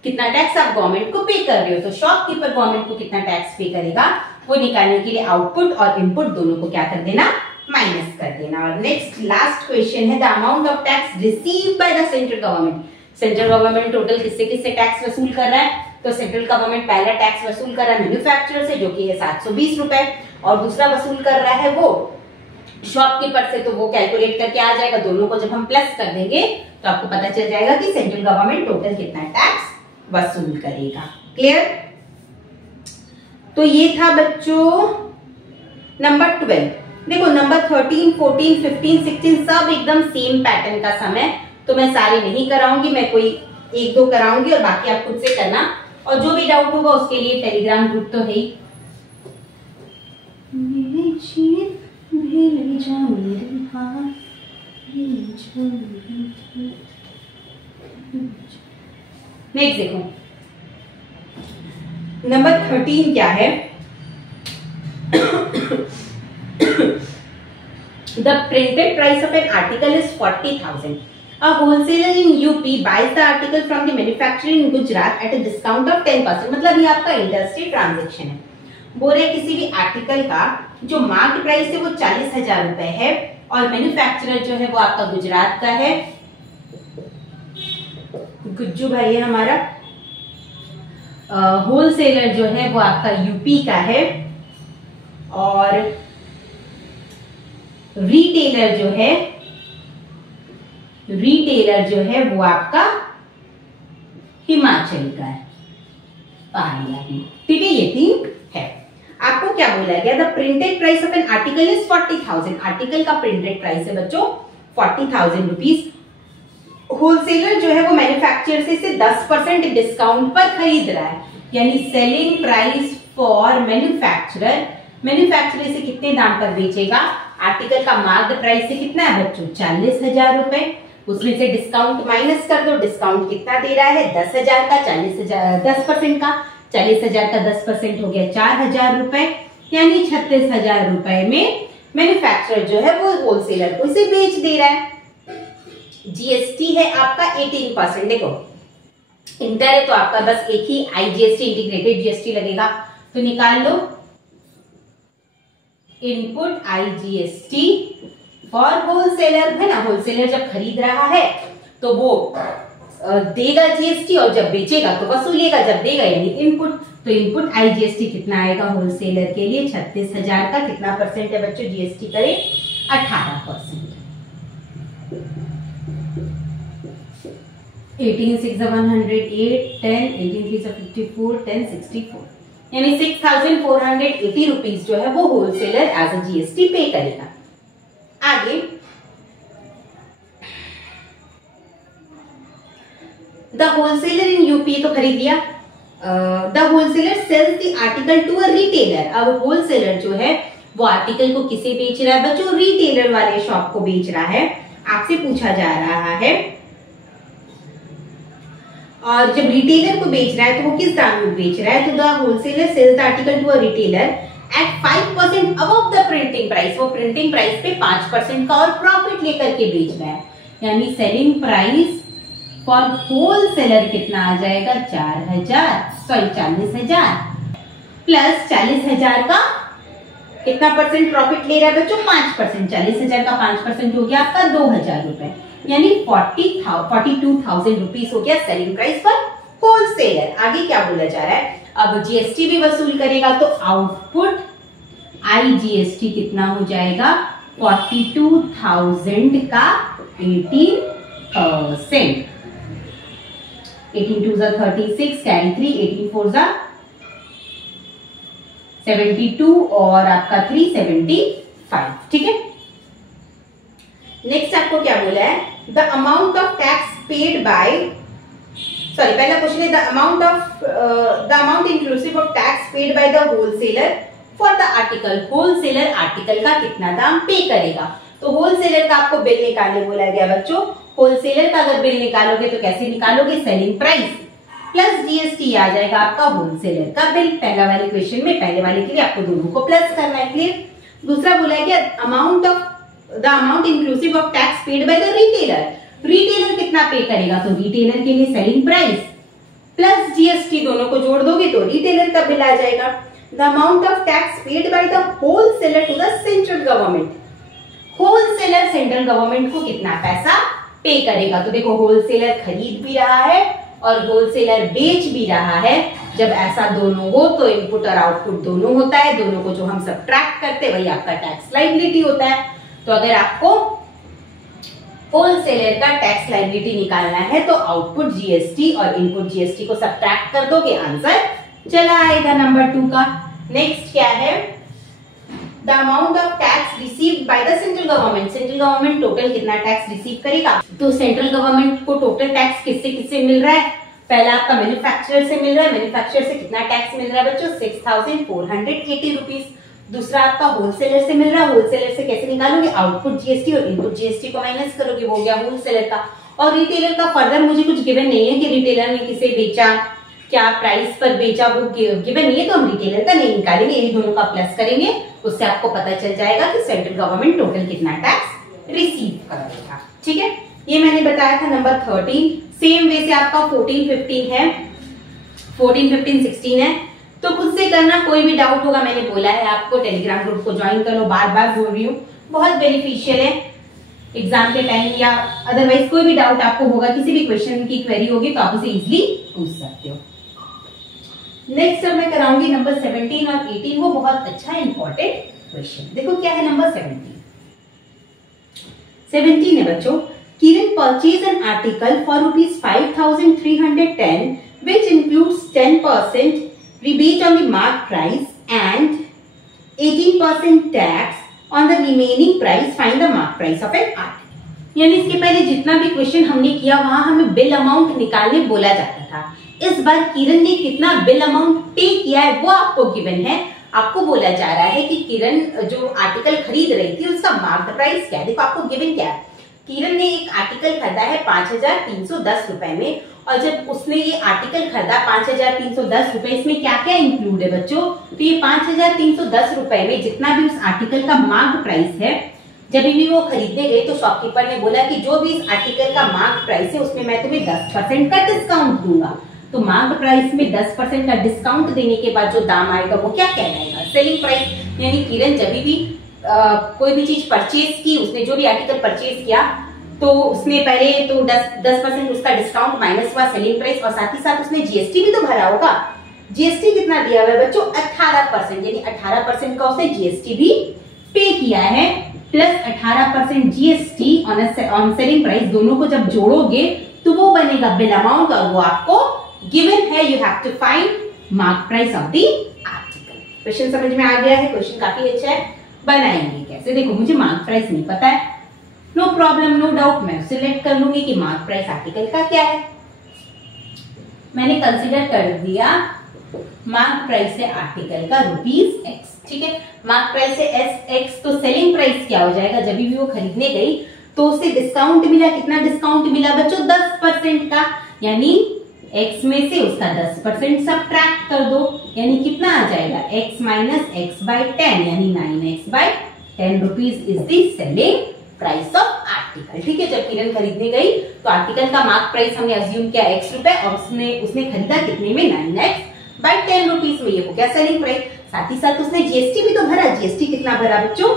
कितना टैक्स आप गवर्नमेंट को पे कर रहे हो। तो शॉपकीपर गवर्नमेंट को कितना टैक्स पे करेगा वो निकालने के लिए आउटपुट और इनपुट दोनों को क्या कर देना, माइनस कर देना। और नेक्स्ट लास्ट क्वेश्चन है the amount of tax received by the central government. Central government total किससे किससे टैक्स वसूल कर रहा है, तो सेंट्रल गवर्नमेंट पहला टैक्स वसूल कर रहा है मैन्युफैक्चरर से, जो कि है 720 रुपए, और दूसरा वसूल कर रहा है वो शॉपकीपर से, तो वो कैलकुलेट करके आ जाएगा। दोनों को जब हम प्लस कर देंगे तो आपको पता चल जाएगा कि सेंट्रल गवर्नमेंट टोटल कितना टैक्स वसूल करेगा। क्लियर। तो ये था बच्चों नंबर 12। देखो नंबर 13, 14, 15, 16 सब एकदम सेम पैटर्न का समय, तो मैं सारे नहीं कराऊंगी, मैं कोई 1-2 कराऊंगी और बाकी आप खुद से करना। और जो भी डाउट होगा उसके लिए टेलीग्राम ग्रुप तो है ही। नेक्स्ट देखो नंबर 13 क्या है, The printed price of an article is 40,000. A wholesaler in UP buys the article from the manufacturer in Gujarat at a discount of 10%. मतलब ये आपका इंडस्ट्री ट्रांजेक्शन है। बोल रहे किसी भी आर्टिकल का जो मार्केट प्राइस है वो 40,000 रुपए है और मैन्युफैक्चरर जो है वो आपका गुजरात का है, गुज्जू भाई है हमारा। होलसेलर जो है वो आपका यूपी का है और रिटेलर जो है वो आपका हिमाचल का है, पहाड़ी। ठीक है, ये 3 है। आपको क्या बोला गया, the printed price of N article is 40,000। Article का प्रिंटेड प्राइस है बच्चों 40,000 रुपीज। होलसेलर जो है वो मैन्युफैक्चरर से 10% डिस्काउंट पर खरीद रहा है, यानी सेलिंग प्राइस फॉर मैन्युफैक्चरर से कितने दाम पर बेचेगा, आर्टिकल का मार्केट प्राइस से कितना है बच्चों 40,000 रुपए, उसमें से डिस्काउंट माइनस कर दो। डिस्काउंट कितना दे रहा है 10,000 का, 10% का, 40,000 का 10% हो गया 4,000 रुपए, यानी 36,000 रुपए में मैन्युफैक्चरर जो है वो होलसेलर को इसे बेच दे रहा है। जीएसटी है आपका 18%। देखो इंटर है तो आपका बस एक ही आईजीएसटी इंटीग्रेटेड जीएसटी लगेगा, तो निकाल लो इनपुट IGST फॉर होलसेलर, है ना। होलसेलर जब खरीद रहा है तो वो देगा GST और जब बेचेगा तो वसूलेगा, जब देगा यानी इनपुट। तो इनपुट IGST कितना आएगा होलसेलर के लिए 36,000 का। कितना परसेंट है बच्चों GST करें 18%। 18 6 108 10 18 3 54 10 64 यानी 6,480 रुपीज जो है वो होलसेलर एज अ GST पे करेगा। आगे द होलसेलर इन यूपी तो खरीद लिया। The wholesaler sells the article to a retailer. अब होलसेलर जो है वो आर्टिकल को किसे बेच रहा है बच्चों, रिटेलर वाले शॉप को बेच रहा है। आपसे पूछा जा रहा है और जब रिटेलर को बेच रहा है तो वो किस दाम में बेच रहा है, तो the wholesaler sells the article to a retailer at 5% above the printing price. वो प्रिंटिंग प्राइस पे 5% का और प्रॉफिट लेकर के बेच रहा है। यानी सेलिंग प्राइस फॉर होलसेलर कितना आ जाएगा 40,000 प्लस 40,000 का कितना परसेंट प्रॉफिट ले रहा है बच्चों 5%। 40,000 का 5% हो गया आपका 2,000 रुपए, यानी 42,000 रुपीज हो गया सेलिंग प्राइस फॉर होलसेलर। आगे क्या बोला जा रहा है, अब GST भी वसूल करेगा तो आउटपुट IGST कितना हो जाएगा 42,000 का 18%। 18 2 36 कैरी 3 18 4 72 और आपका 375। ठीक है। नेक्स्ट आपको क्या बोला है, the amount of tax paid bye, sorry पहला क्वेश्चन है the amount inclusive of tax paid by the wholesaler for the article. Wholesaler article का कितना दाम पे करेगा। तो होलसेलर का आपको बिल निकालने बोला गया बच्चों। होलसेलर का अगर बिल निकालोगे तो कैसे निकालोगे, सेलिंग प्राइस प्लस GST आ जाएगा आपका होलसेलर का बिल। पहला वाले क्वेश्चन में पहले वाले के लिए आपको दोनों को प्लस करना है, क्लियर। दूसरा बोला गया the amount inclusive of tax paid by the retailer. Retailer कितना पे करेगा, तो रिटेलर के लिए सेलिंग प्राइस प्लस GST दोनों को जोड़ दोगे तो रिटेलर का बिल आ जाएगा। The amount of tax paid by the wholesaler to the central government. Wholesaler central government को कितना पैसा पे करेगा। तो देखो होलसेलर खरीद भी रहा है और होलसेलर बेच भी रहा है। जब ऐसा दोनों हो तो इनपुट और आउटपुट दोनों होता है। दोनों को जो हम सब्ट्रैक्ट करते हैं वही आपका टैक्स लायबिलिटी होता है। तो अगर आपको होलसेलर का टैक्स लायबिलिटी निकालना है तो आउटपुट GST और इनपुट GST को सब्ट्रैक्ट कर दोगे, आंसर चला आएगा नंबर 2 का। नेक्स्ट क्या है, the amount of tax received by the central government. Central government total कितना टैक्स रिसीव करेगा। तो सेंट्रल गवर्नमेंट को टोटल टैक्स किससे किससे मिल रहा है, पहला आपका मैन्युफैक्चरर से मिल रहा है। मैन्युफैक्चरर से कितना टैक्स मिल रहा है बच्चों 6,480 रुपीज। दूसरा आपका होलसेलर से मिल रहा है। होलसेलर से कैसे निकालोगे, आउटपुट GST और इनपुट GST को माइनस करोगे, वो गया होलसेलर का। और रिटेलर का फर्दर मुझे कुछ गिवन नहीं है कि रिटेलर ने किसे बेचा, क्या प्राइस पर बेचा, वो गिवन नहीं है, तो हम रिटेलर का नहीं निकालेंगे, यही दोनों का प्लस करेंगे। उससे आपको पता चल जाएगा कि सेंट्रल गवर्नमेंट टोटल कितना टैक्स रिसीव करेगा। ठीक है, ये मैंने बताया था नंबर 13। सेम वे से आपका 14 15 है, 14 15 16 है। तो खुद से करना, कोई भी डाउट होगा मैंने बोला है आपको टेलीग्राम ग्रुप को ज्वाइन करो, बार बार बोल रही हूँ, बहुत बेनिफिशियल है एग्जाम के टाइम या अदरवाइज कोई भी डाउट आपको होगा, किसी भी क्वेश्चन की क्वेरी होगी तो आप उसे इजिली पूछ सकते हो। नेक्स्ट अब मैं कराऊंगी नंबर 17 और 18, वो बहुत अच्छा इंपॉर्टेंट क्वेश्चन। देखो क्या है नंबर 17 है बच्चों, Kiran purchase an article for ₹5,310 which includes 10% rebate on the mark price and 18% tax on the remaining price. Find the mark price of an article. यानी इसके पहले जितना भी क्वेश्चन हमने किया वहां हमें बिल अमाउंट निकालने बोला जाता था। इस बार किरण ने कितना बिल अमाउंट पे किया है वो आपको गिवन है। आपको बोला जा रहा है कि किरण जो आर्टिकल खरीद रही थी उसका मार्क प्राइस क्या है। देखो आपको गिवन क्या है, किरण ने एक आर्टिकल खरीदा है 5,310 रुपए में, और जब उसने ये आर्टिकल खरीदा 5,310 रुपए, इसमें क्या क्या इंक्लूड है बच्चों, तो ये 5,310 रुपए में जितना भी उस आर्टिकल का मार्क प्राइस है, जब भी वो खरीदने गए तो शॉपकीपर ने बोला कि जो भी इस आर्टिकल का मार्क प्राइस है उसमें मैं तुम्हें 10% का डिस्काउंट दूंगा। तो मार्क्ड प्राइस में 10% का डिस्काउंट देने के बाद जो दाम आएगा वो क्या कहलाएगा, सेलिंग प्राइस। यानी किरण जब भी कोई भी चीज परचेज की, उसने जो भी आर्टिकल परचेज किया तो उसने पहले तो 10% उसका डिस्काउंट माइनस हुआ सेलिंग प्राइस, और साथ ही साथ उसने जीएसटी भी तो भरा होगा। जीएसटी कितना दिया हुआ है बच्चों, 18%, यानी 18% का उसने जीएसटी भी पे किया है, plus 18% GST on selling price, दोनों को जब जोड़ोगे तो वो बनेगा बिल अमाउंट, और वो आपको गिवन है। You have to find mark price of the article. Question समझ में आ गया है? क्वेश्चन काफी अच्छा है। बनाएंगे कैसे, देखो मुझे मार्क प्राइस नहीं पता है, नो प्रॉब्लम, नो डाउट, मैं सिलेक्ट कर लूंगी कि मार्क प्राइस आर्टिकल का क्या है। मैंने कंसीडर कर दिया मार्क प्राइस है आर्टिकल का ₹X, ठीक है। मार्क प्राइस है SX, तो सेलिंग प्राइस क्या हो जाएगा, जब भी वो खरीदने गई तो उसे डिस्काउंट मिला, कितना डिस्काउंट मिला बच्चों, 10% का, यानी X में से उसका 10% सब्ट्रैक्ट कर दो, यानी कितना आ जाएगा, X माइनस X/10, यानी 9X/10 is the selling price of article, ठीक है। जब किरण खरीदने गई तो आर्टिकल का मार्क प्राइस हमने अज्यूम किया X रुपए, और उसने खरीदा कितने में, 9X/10 में, ये हो गया सेलिंग प्राइस। साथ ही साथ उसने जीएसटी भी तो भरा, जीएसटी कितना भरा बच्चों,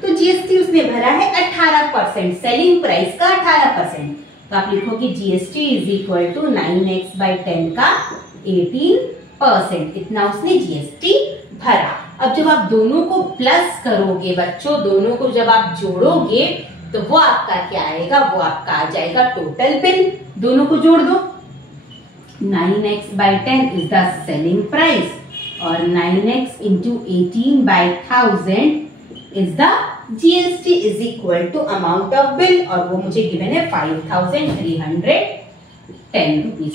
तो जीएसटी उसने भरा है 18%, सेलिंग प्राइस का 18%, तो आप लिखोगे GST is equal to 9X/10 का 18%, इतना उसने जीएसटी भरा। अब जब आप दोनों को प्लस करोगे बच्चों, दोनों को जब आप जोड़ोगे तो वो आपका क्या आएगा, वो आपका आ जाएगा टोटल बिल। दोनों को जोड़ दो, 9X/10 is the selling price, और 9X into 18/1000 is the GST is equal to amount of bill, और वो मुझे गिवन है 5310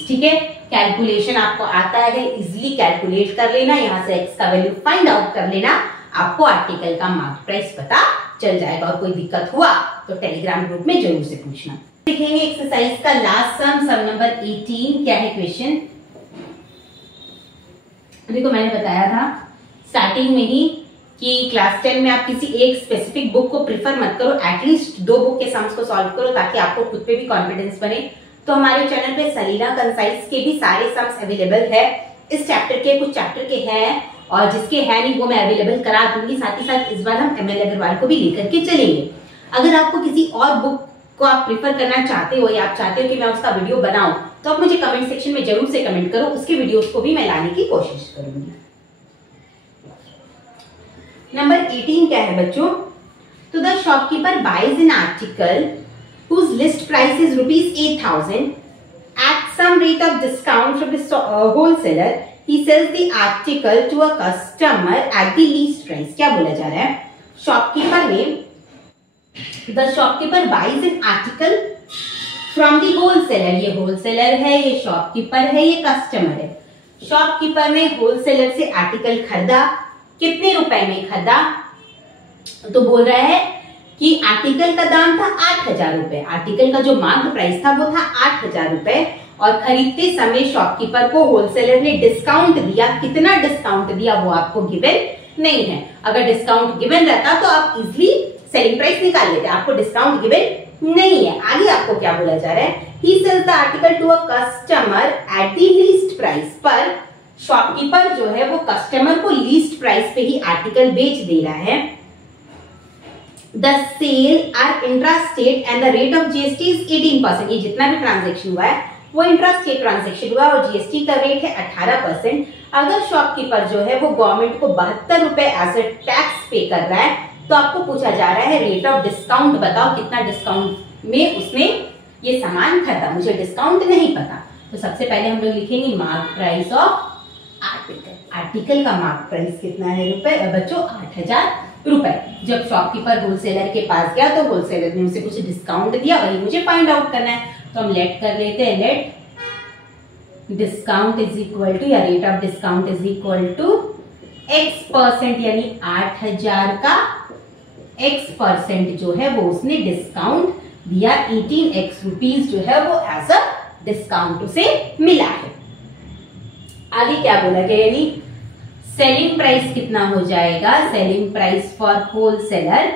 ठीक है। कैलकुलेशन आपको आता है, इजीली कैलकुलेट कर लेना, यहाँ से x का वैल्यू फाइंड आउट कर लेना, आपको आर्टिकल का मार्क प्राइस पता चल जाएगा। और कोई दिक्कत हुआ तो टेलीग्राम ग्रुप में जरूर से पूछना। देखेंगे एक्सरसाइज का लास्ट सम नंबर 18। क्या है क्वेश्चन, देखो मैंने बताया था स्टार्टिंग में ही कि क्लास 10 में आप किसी एक स्पेसिफिक बुक को प्रिफर मत करो, एटलीस्ट 2 बुक के सम्स को सॉल्व करो ताकि आपको खुद पे भी कॉन्फिडेंस बने। तो हमारे चैनल पे सलीना कंसाइज के भी सारे सम्स अवेलेबल है, इस चैप्टर के कुछ चैप्टर के हैं, और जिसके है नहीं वो मैं अवेलेबल करा दूंगी। साथ ही साथ इस बार हम ML अग्रवाल को भी लेकर के चलेंगे। अगर आपको किसी और बुक को आप प्रिफर करना चाहते हो या आप चाहते हो कि मैं उसका वीडियो बनाऊं, तो आप मुझे कमेंट सेक्शन में जरूर से कमेंट करो, उसके वीडियोस को भी मैं लाने की कोशिश करूंगी। नंबर 18 क्या है बच्चों, तो the shopkeeper buys an article whose list price is ₹8,000 at some rate of discount from the wholesaler. He sells the article to a customer at the least price. क्या बोला जा रहा है, शॉपकीपर ने, the shopkeeper buys an article from the wholesaler, ये wholesaler है, ये shopkeeper है, ये कस्टमर है। शॉपकीपर ने होलसेलर से आर्टिकल खरीदा, कितने रुपए में खरीदा, तो बोल रहा है कि आर्टिकल का दाम था 8,000 रुपए, आर्टिकल का जो मार्क प्राइस था वो था 8,000 रुपए, और खरीदते समय शॉपकीपर को होलसेलर ने डिस्काउंट दिया, कितना डिस्काउंट दिया वो आपको गिवन नहीं है। अगर डिस्काउंट गिवन रहता तो आप इजिली सेलिंग प्राइस निकाल लेते, आपको डिस्काउंट गिवन नहीं है। आगे आपको क्या बोला जा रहा है, he sells the article to a customer at the least price, पर शॉपकीपर जो है वो कस्टमर को लीस्ट प्राइस पे ही आर्टिकल बेच दे रहा है। The sale are intrastate and the rate of GST is 18%, ये जितना भी ट्रांजेक्शन हुआ है वो इंट्रास्टेट ट्रांजेक्शन हुआ, और जीएसटी का रेट है 18%। अगर शॉपकीपर जो है वो गवर्नमेंट को 72 रुपए एज ए टैक्स पे कर रहा है, तो आपको पूछा जा रहा है रेट ऑफ डिस्काउंट बताओ, कितना डिस्काउंट में उसने ये सामान खरीदा, मुझे डिस्काउंट नहीं पता। तो सबसे पहले हम लोग लिखेंगे mark price of article, article का मार्क प्राइस कितना है रुपए बच्चों, 8,000 रुपए। जब शॉपकीपर होलसेलर के पास गया तो होलसेलर ने उसे कुछ डिस्काउंट दिया, वही मुझे फाइंड आउट करना है। तो हम लेट कर लेते हैं, let discount is equal to, या rate of discount is equal to X%, यानी 8,000 का X% जो है वो उसने डिस्काउंट दिया, 18X रुपीज जो है वो एज अ डिस्काउंट उसे मिला है। आगे क्या बोला गया, यानी सेलिंग प्राइस कितना हो जाएगा, selling price for wholesaler,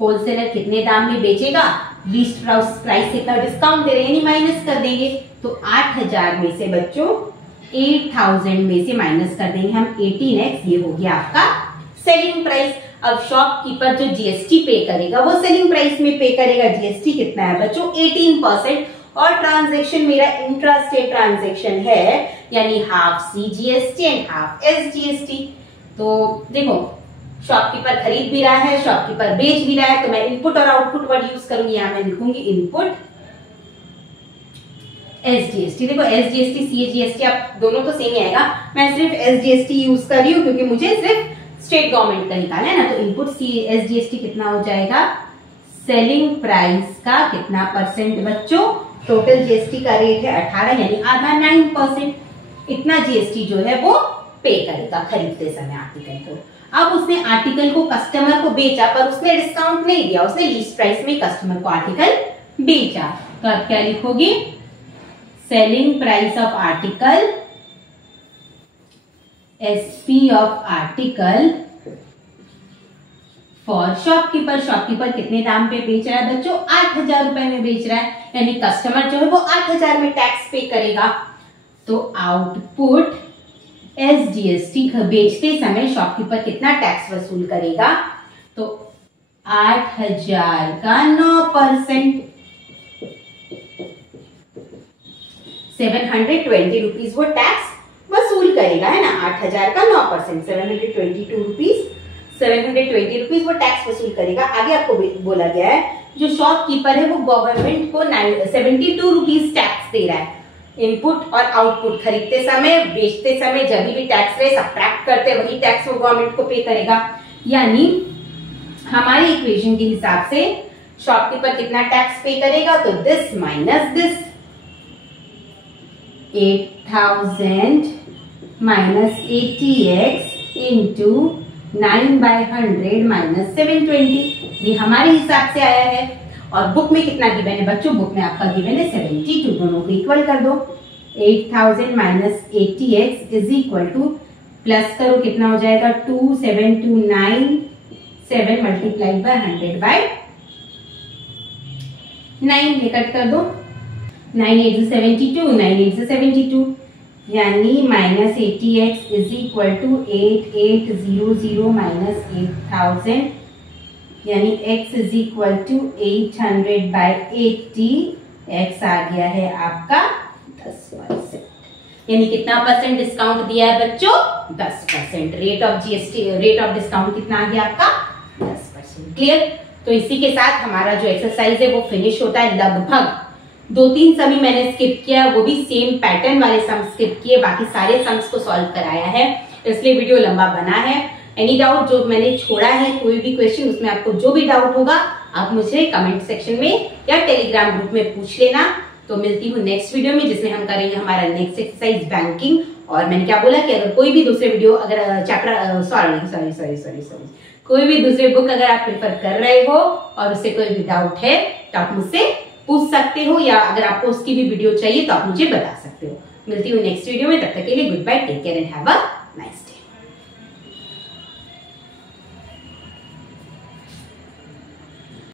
wholesaler कितने दाम में बेचेगा, लीस्ट प्राइस कितना डिस्काउंट दे रहे हैं, यानी माइनस कर देंगे। तो 8,000 में से बच्चों 8000 में से माइनस कर देंगे हम 18x, ये हो गया आपका सेलिंग प्राइस। अब शॉपकीपर जो जीएसटी पे करेगा वो सेलिंग प्राइस में पे करेगा। जीएसटी कितना है बच्चों 18%, और ट्रांजैक्शन मेरा इंट्रा स्टेट ट्रांजैक्शन है, यानी half CGST and half SGST. तो देखो शॉपकीपर खरीद भी रहा है, शॉपकीपर बेच भी रहा है, तो मैं इनपुट और आउटपुट वर्ड यूज करूंगी। यहां मैं लिखूंगी इनपुट एसजीएसटी। देखो एसजीएसटी सीजीएसटी आप दोनों तो सेम ही आएगा, मैं सिर्फ एसजीएसटी यूज कर रही हूँ क्योंकि मुझे सिर्फ स्टेट गवर्नमेंट का निकालना है ना। तो इनपुट एसजीएसटी कितना हो जाएगा, सेलिंग प्राइस का कितना परसेंट बच्चों, टोटल जीएसटी का रेट है 18 यानी आधा 9%। इतना जीएसटी जो है वो पे करेगा खरीदते समय आर्टिकल को। अब उसने आर्टिकल को कस्टमर को बेचा पर उसने डिस्काउंट नहीं दिया, उसने लीस्ट प्राइस में कस्टमर को आर्टिकल बेचा। तो आप क्या लिखोगे, selling price of article, SP of article for shopkeeper. Shopkeeper कितने दाम पे बेच रहा है बच्चों, 8000 रुपए में बेच रहा है, यानी कस्टमर जो है वो 8000 में टैक्स पे करेगा। तो आउटपुट एसजीएसटी बेचते समय शॉपकीपर कितना टैक्स वसूल करेगा, तो 8000 का 9%, 720 रुपीज वो टैक्स वसूल करेगा, है ना। 8000 का 9%, 720 रुपीज वो टैक्स वसूल करेगा। आगे आपको बोला गया है जो शॉपकीपर है वो गवर्नमेंट को 72 रुपीज टैक्स दे रहा है। इनपुट और आउटपुट खरीदते समय बेचते समय जब भी टैक्स रेट सब्ट्रैक्ट करते वही टैक्स वो गवर्नमेंट को पे करेगा। यानी हमारी इक्वेशन के हिसाब से शॉपकीपर कितना टैक्स पे करेगा, तो this minus this, 8000 minus 80x into 9/100 minus 720, ये हमारे हिसाब से आया है। और बुक में कितना गिवन है बच्चों, बुक में आपका गिवन है 72, दोनों को इक्वल कर दो। 8000 minus 80x is equal to, plus करो कितना हो जाएगा 2729, 7 मल्टीप्लाइड बाय 100/9, कट कर दो, 9 8 72, 9 8 72, यानी minus 80x is equal to 8800 minus 8000, यानी x is equal to 800/80, x आ गया है आपका 10%। यानी कितना परसेंट डिस्काउंट दिया है बच्चों, 10%। Rate of GST, rate of discount कितना आ गया आपका 10%। क्लियर। तो इसी के साथ हमारा जो एक्सरसाइज है वो फिनिश होता है। लगभग 2-3 सम ही मैंने स्किप किया, वो भी सेम पैटर्न वाले सम स्किप किए, बाकी सारे सम्स को सॉल्व कराया है, इसलिए वीडियो लंबा बना है। एनी डाउट जो मैंने छोड़ा है, कोई भी क्वेश्चन, उसमें आपको जो भी डाउट होगा आप मुझे कमेंट सेक्शन में या टेलीग्राम ग्रुप में पूछ लेना। तो मिलती हूँ नेक्स्ट वीडियो में, जिसमें हम करेंगे हमारा नेक्स्ट एक्सरसाइज बैंकिंग। और मैंने क्या बोला कि अगर कोई भी दूसरे वीडियो, अगर चैप्टर सॉरी कोई भी दूसरे बुक अगर आप प्रेफर कर रहे हो और उससे कोई भी डाउट है तो आप मुझसे पूछ सकते हो, या अगर आपको उसकी भी वीडियो चाहिए तो आप मुझे बता सकते हो। मिलती हूँ नेक्स्ट वीडियो में, तब तक के लिए goodbye, take care and have a nice